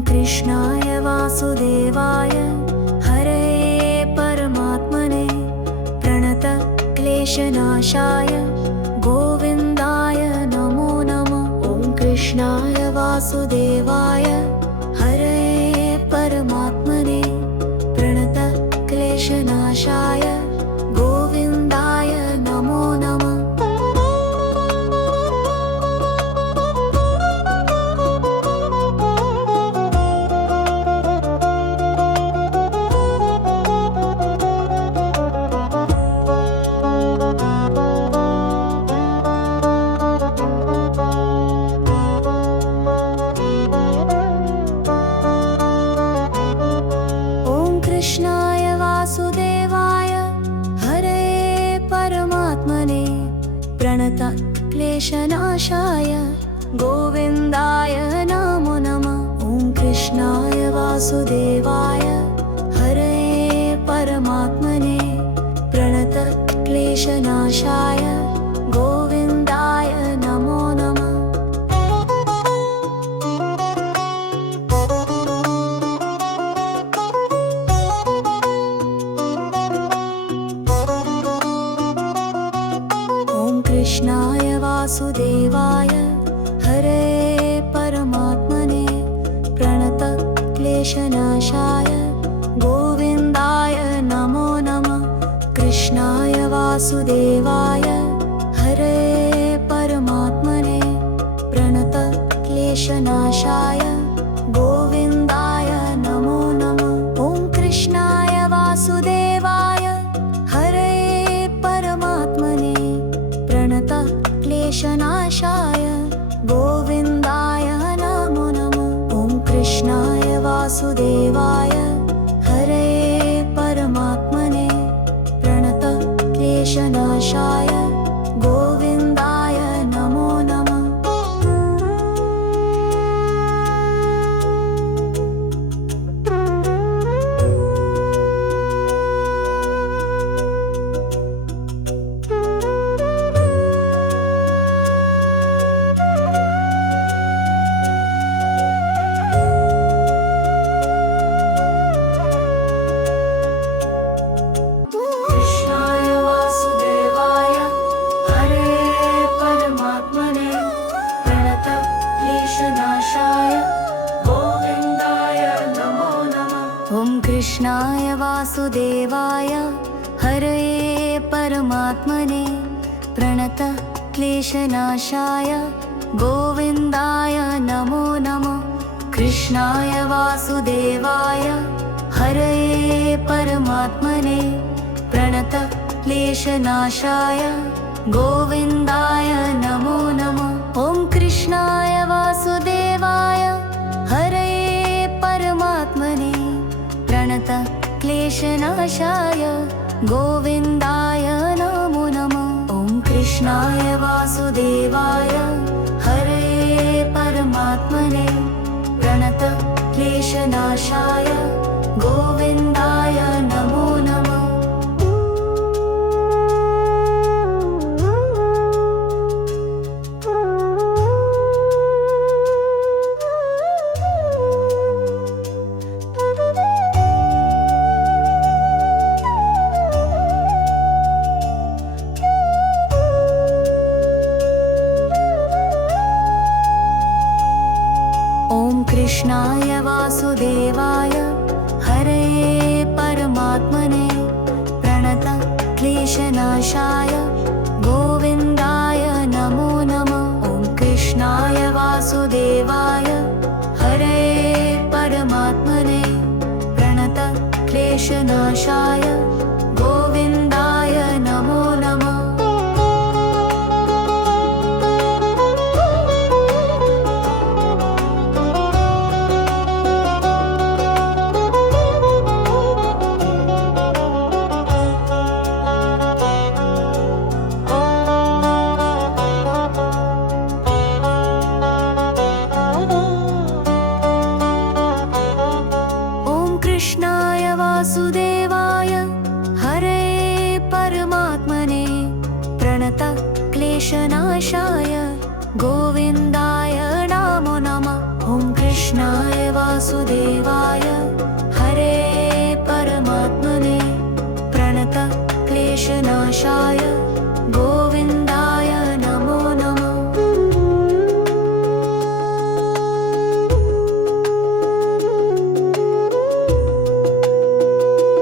कृष्णाय वासुदेवाय हरये परमात्मने प्रणतक्लेशनाशाय गोविन्दाय नमो नमः। ॐ कृष्णाय वासुदेवाय हरये परमात्मने प्रणतक्लेशनाशाय गोविन्दाय नमो नमः। कृष्णाय वासुदेवाय हरये परमात्मने प्रणतक्लेशनाशाय गोविन्दाय नमो नमः। ॐ कृष्णाय वासुदेवाय हरये परमात्मने प्रणतक्लेशनाशाय गोविन्दाय नमो नमः। कृष्णाय वासुदेवाय हरये परमात्मने प्रणतक्लेशनाशाय गोविन्दाय नमो नमः। कृष्णाय वासुदेवाय हरये परमात्मने प्रणतक्लेशनाशाय गोविन्दाय नमो नमः। ॐ कृष्णाय वासुदेवाय हरये परमात्मने प्रणतक्लेशनाशाय गोविन्दाय नमो नमः। ॐ कृष्णाय वासुदेवाय कृष्णाय वासुदेवाय हरये परमात्मने प्रणत क्लेशनाशाय गोविन्दाय नमो नमः। कृष्णाय वासुदेवाय हरये परमात्मने प्रणत क्लेशनाशाय गोविन्दाय नमो नमः। ॐ कृष्णाय वासुदेवाय हरये परमात्मने प्रणत क्लेशनाशाय गोविन्दाय नमो नमः। ॐ कृष्णाय वासुदेवाय हरये परमात्मने प्रणत क्लेशनाशाय गोविन्दाय नमो नमः। कृष्णाय वासुदेवाय हरये परमात्मने प्रणत क्लेशनाशाय गोविन्दाय नमो नमः। ॐ कृष्णाय वासुदेवाय हरये परमात्मने प्रणत क्लेशनाशाय गोविन्दाय नमो नमः। कृष्णाय वासुदेवाय हरये परमात्मने प्रणत क्लेशनाशाय गोविन्दाय नमो नमः। ॐ कृष्णाय वासुदेवाय हरये परमात्मने प्रणत क्लेशनाशाय गोविन्दाय नमो नमः।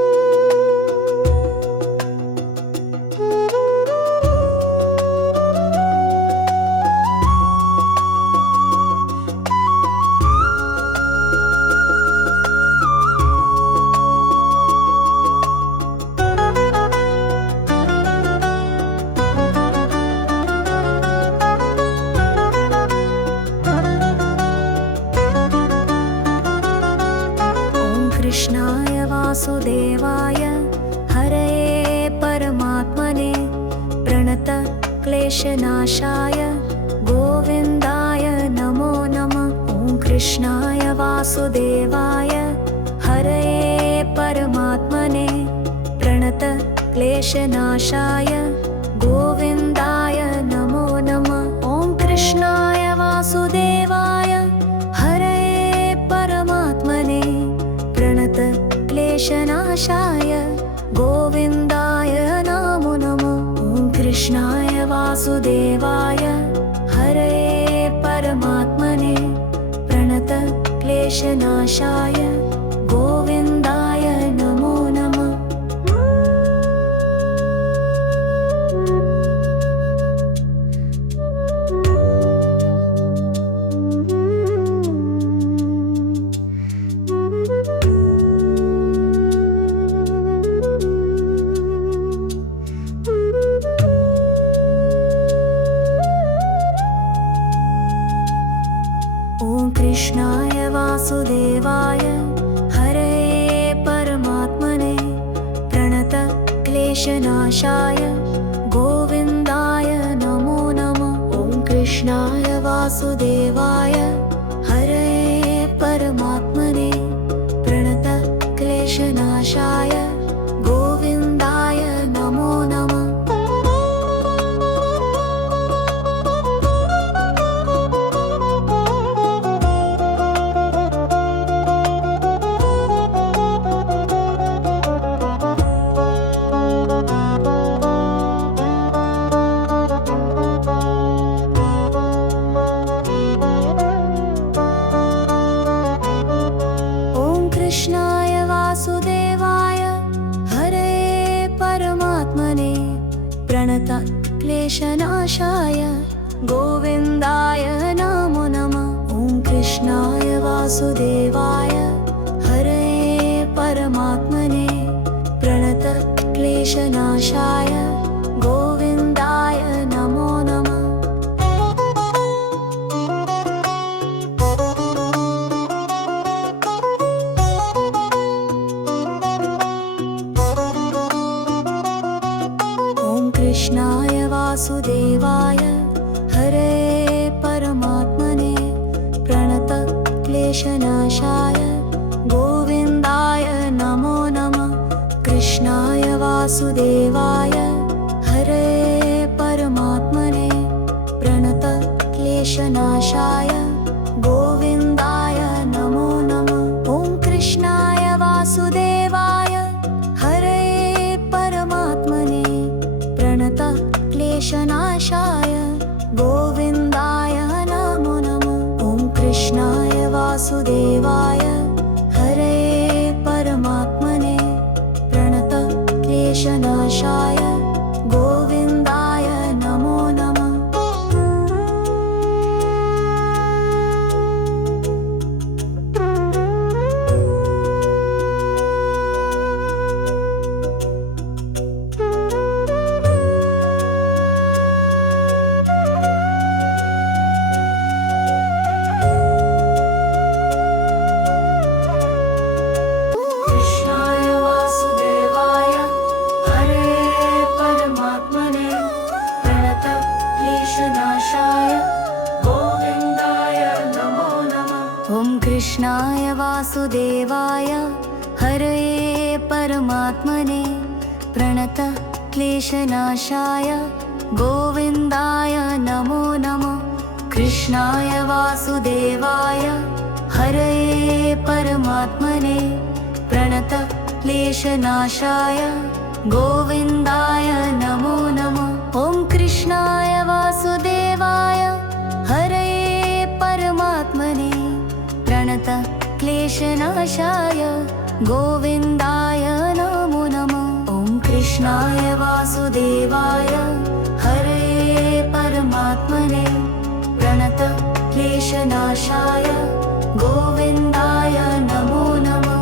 कृष्णाय वासुदेवाय हरये परमात्मने प्रणत क्लेशनाशाय गोविन्दाय नमो नमः। ॐ कृष्णाय वासुदेवाय हरये परमात्मने प्रणत क्लेशनाशाय गोविन्दाय नमो नमः। ॐ कृष्णाय वासुदेवाय हरये परमात्मने प्रणत क्लेशनाशाय गोविन्दाय नमो नमः। ॐ कृष्णाय वासुदेवाय हरये परमात्मने प्रणत क्लेशनाशाय गोविन्दाय नमो नमः। कृष्णाय वासुदेवाय हरये परमात्मने प्रणत क्लेशनाशाय गोविन्दाय नमो नमः। ॐ कृष्णाय वासुदेवाय हरये परमात्मने प्रणत क्लेशनाशाय गोविन्दाय नमो नमः। वासुदेवाय हरे परमात्मने प्रणतक्लेशनाशाय गोविन्दाय नमो नमः। ॐ कृष्णाय वासुदेवाय हरे परमात्मने प्रणतक्लेशनाशाय गोविन्दाय नमो नमः। कृष्णाय वासुदेवाय हरे परमात्मने प्रणतक्लेशनाशाय गोविन्दाय नमो नमः। ॐ कृष्णाय वासुदेवाय हरे परमात्मने प्रणतक्लेशनाशाय गोविन्दाय नमो नमः। ॐ कृष्णाय वासुदेवाय हरे परमात्मने प्रणतक्लेशनाशाय गोविन्दाय नमो नमः। कृष्णाय वासुदेवाय हरे परमात्मने प्रणतक्लेशनाशाय गोविन्दाय नमो नमः। कृष्णाय वासुदेवाय हरे परमात्मने प्रणतक्लेशनाशाय गोविन्दाय नमो नमः। ॐ कृष्णाय वासुदेवाय हरे परमात्मने प्रणतक्लेशनाशाय गोविन्दाय नमो नमः। ॐ कृष्णाय वासुदेवाय हरे परमात्मने प्रणतक्लेशनाशाय गोविन्दाय नमो नमः।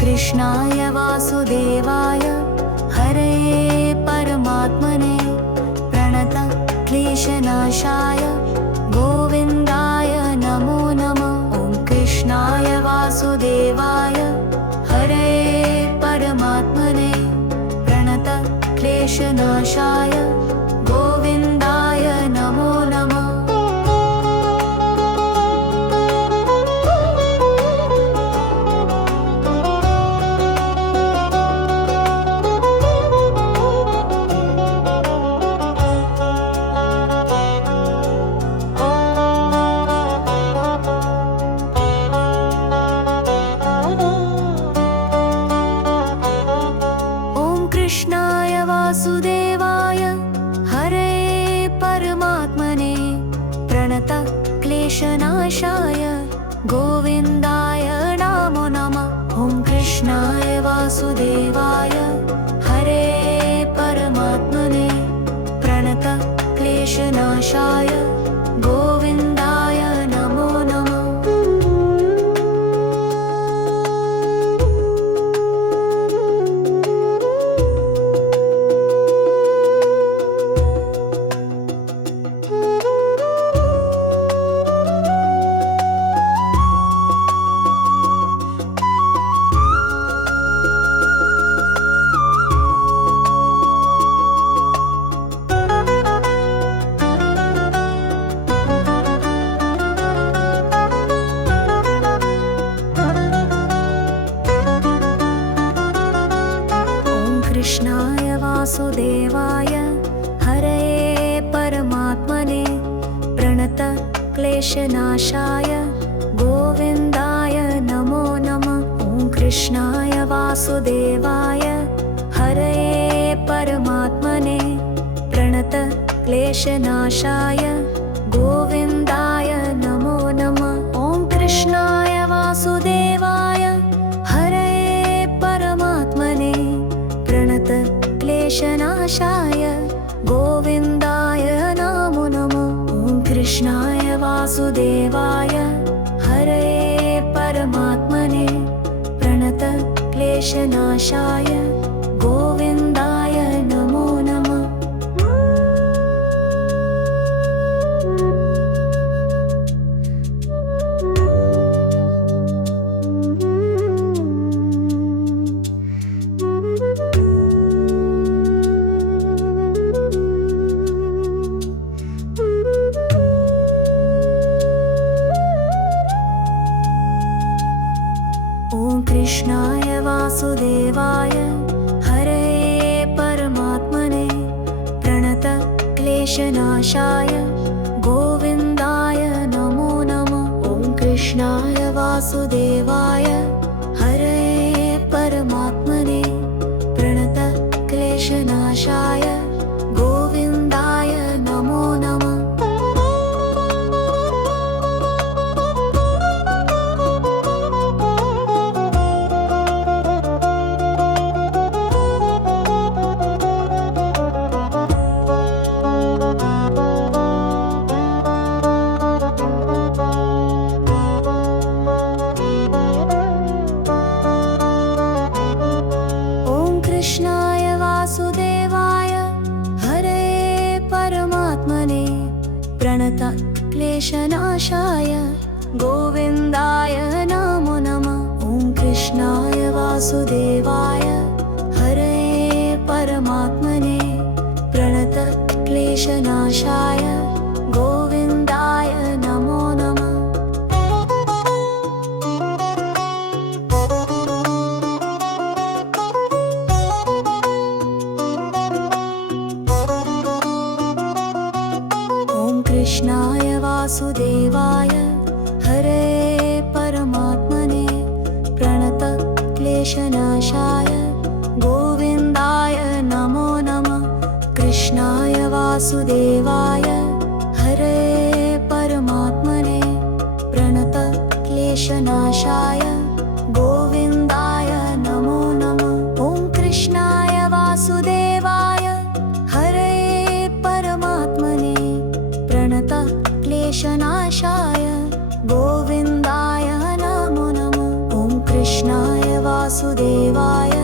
कृष्णाय वासुदेवाय हरे परमात्मने प्रणतक्लेशनाशाय गोविन्दाय नमो नमः। ॐ कृष्णाय वासुदेवाय हरे परमात्मने प्रणतक्लेशनाशाय गोविन्दाय नमो नमः। कृष्णाय वासुदेवाय हरे परमात्मने प्रणतक्लेशनाशाय गोविन्दाय नमो नमः। ॐ कृष्णाय वासुदेवाय हरे परमात्मने प्रणतक्लेशनाशाय गोविन्दाय नमो नमः। कृष्णाय वासुदेवाय हरे परमात्मने प्रणतक्लेशनाशाय गोविन्दाय नमो नमः। ॐ कृष्णाय वासुदेवाय हरे क्लेशनाशाय गोविन्दाय नमो नमः। ॐ कृष्णाय वासुदेवाय हरये परमात्मने प्रणतक्लेशनाशाय गोविन्दाय नमो नमः। ॐ कृष्णाय वासुदेवाय हरये परमात्मने प्रणतक्लेशनाशाय गोविन्दाय नमो नमः। ॐ कृष्णाय वासुदेवाय हरये परमात्मने प्रणतक्लेशनाशाय गोविन्दाय नमो नमः। ॐ कृष्णाय वासुदेवाय हरये परमात्मने प्रणतक्लेशनाशाय गोविन्दाय नमो नमः। कृष्णाय वासुदेवाय हरये परमात्मने प्रणतक्लेशनाशाय गोविन्दाय नमो नमः। ॐ कृष्णाय वासुदेवाय हरये परमात्मने प्रणतक्लेशनाशाय गोविन्दाय नमो नमः। कृष्णाय वासुदेवाय हरये परमात्मने प्रणतक्लेशनाशाय गोविन्दाय नमो नमः। कृष्णाय वासुदेवाय हरये परमात्मने प्रणतक्लेशनाशाय गोविन्दाय नमो नमः। ॐ कृष्णाय वासुदेवाय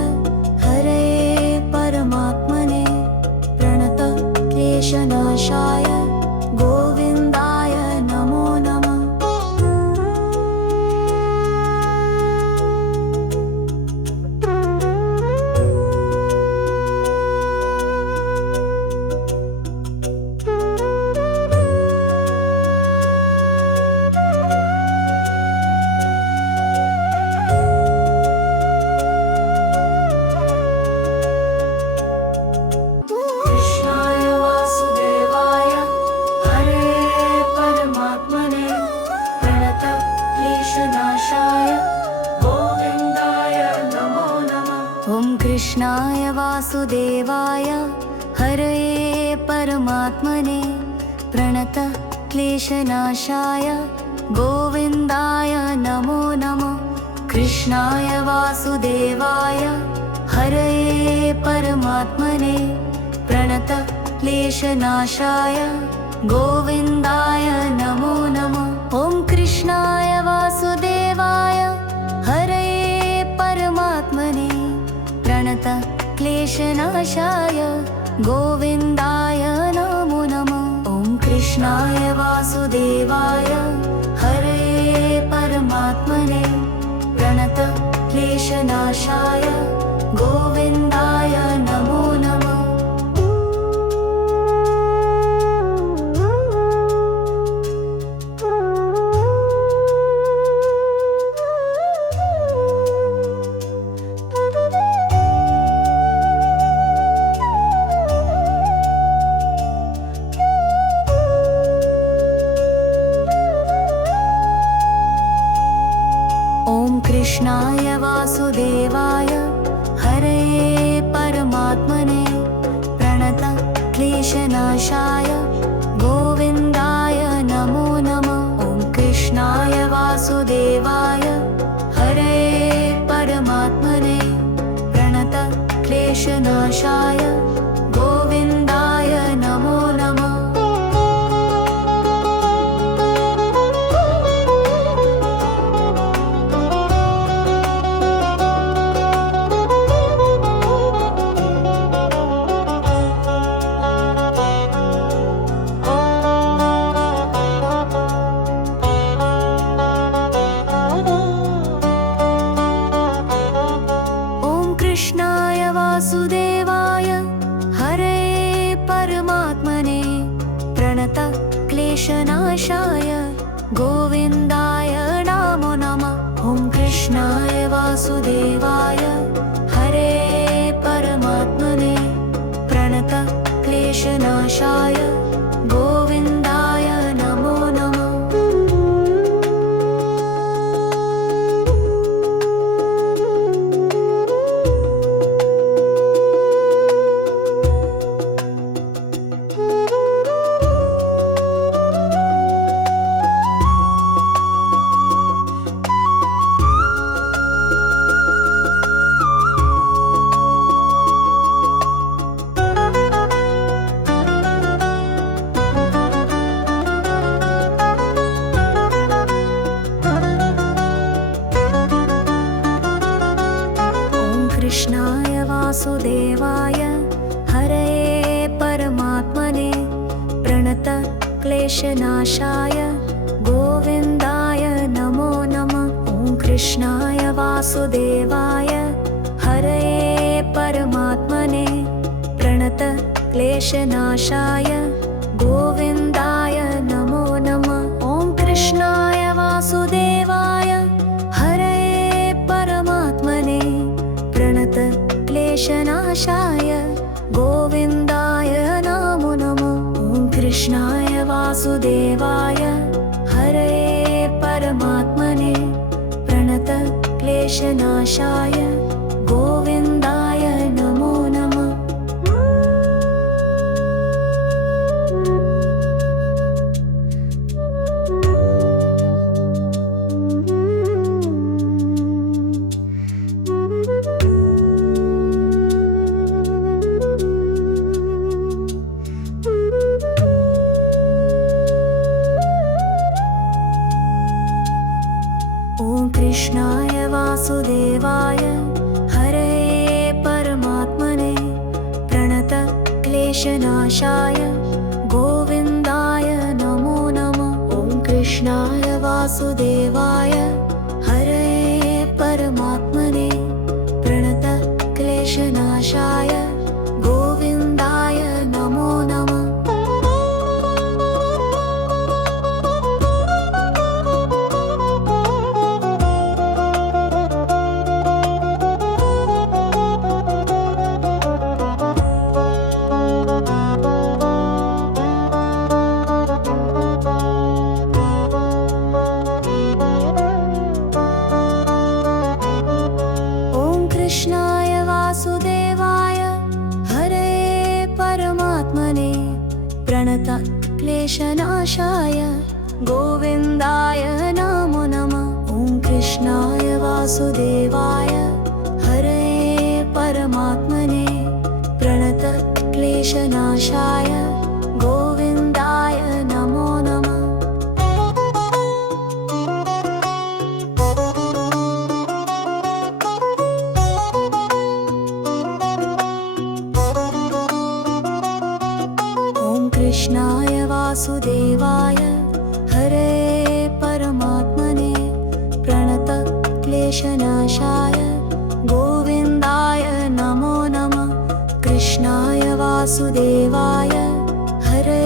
हरये परमात्मने प्रणतक्लेशनाशाय गोविन्दाय नमो नमः। ॐ कृष्णाय वासुदेवाय हरये परमात्मने प्रणतक्लेशनाशाय गोविन्दाय नमो नमः। कृष्णाय वासुदेवाय हरये परमात्मने प्रणतक्लेशनाशाय गोविन्दाय नमो नमः। कृष्णाय वासुदेवाय हरये परमात्मने प्रणतक्लेशनाशाय गोविन्दाय नमो नमः। ॐ कृष्णाय वासुदेवाय हरये परमात्मने प्रणतक्लेशनाशाय गोविन्दाय नमो नमः। ॐ कृष्णाय वासुदेवाय हरये परमात्मने प्रणतक्लेशनाशाय गोविन्दाय नमो नमः। कृष्णाय वासुदेवाय हरये परमात्मने प्रणतक्लेशनाशाय क्लेशनाशाय गोविन्दाय नमो नमः। ॐ कृष्णाय वासुदेवाय हरे परमात्मने प्रणत क्लेशनाशाय गोविन्दाय नमो नमः। कृष्णाय वासुदेवाय हरे परमात्मने प्रणत क्लेशनाशाय गोविन्दाय नमो नमः। ॐ कृष्णाय वासुदेवाय हरे परमात्मने प्रणत क्लेशनाशाय गोविन्दाय नमो नमः। कृष्णाय वासुदेवाय हरे परमात्मने प्रणत क्लेशनाशाय गोविन्दाय नमो नमः। ॐ कृष्णाय वासुदेवाय हरे परमात्मने प्रणत क्लेशनाशाय गोविन्दाय नमो नमः। ॐ कृष्णाय वासुदेवाय हरे परमात्मने प्रणत क्लेशनाशाय गोविन्दाय नमो नमः। ॐ कृष्णाय वासुदेवाय हरे परमात्मने प्रणत क्लेशनाशाय गोविन्दाय नमो नमः। ॐ कृष्णाय वासुदेवाय हरे परमात्मने प्रणत क्लेशनाशाय गोविन्दाय नमो नमः। ॐ कृष्णाय वासुदेवाय हरे परमात्मने प्रणत क्लेशनाशाय गोविन्दाय नमो नमः। कृष्णाय वासुदेवाय हरे परमात्मने प्रणत क्लेशनाशाय गोविन्दाय नमो नमः। ॐ कृष्णाय वासुदेवाय हरे परमात्मने प्रणत क्लेशनाशाय गोविन्दाय नमो नमः। कृष्णाय वासुदेवाय हरे परमात्मने प्रणत क्लेशनाशाय गोविन्दाय नमो नमः। कृष्णाय वासुदेवाय हरे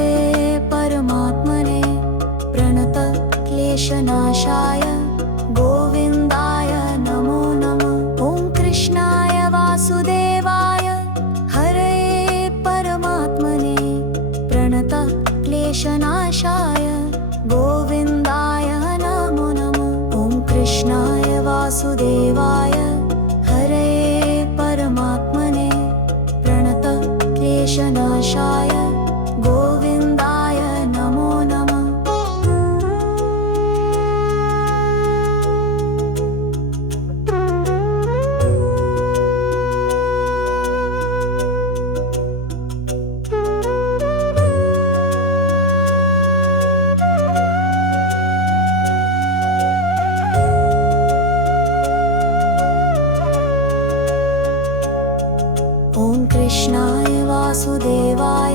परमात्मने प्रणत क्लेशनाशाय गोविन्दाय नमो नमः। ॐ कृष्णाय वासुदेवाय हरे परमात्मने प्रणत क्लेशनाशाय गोविन्दाय नमो नमः। ॐ कृष्णाय वासुदेवाय हरे परमात्मने प्रणत क्लेशनाशाय कृष्णाय वासुदेवाय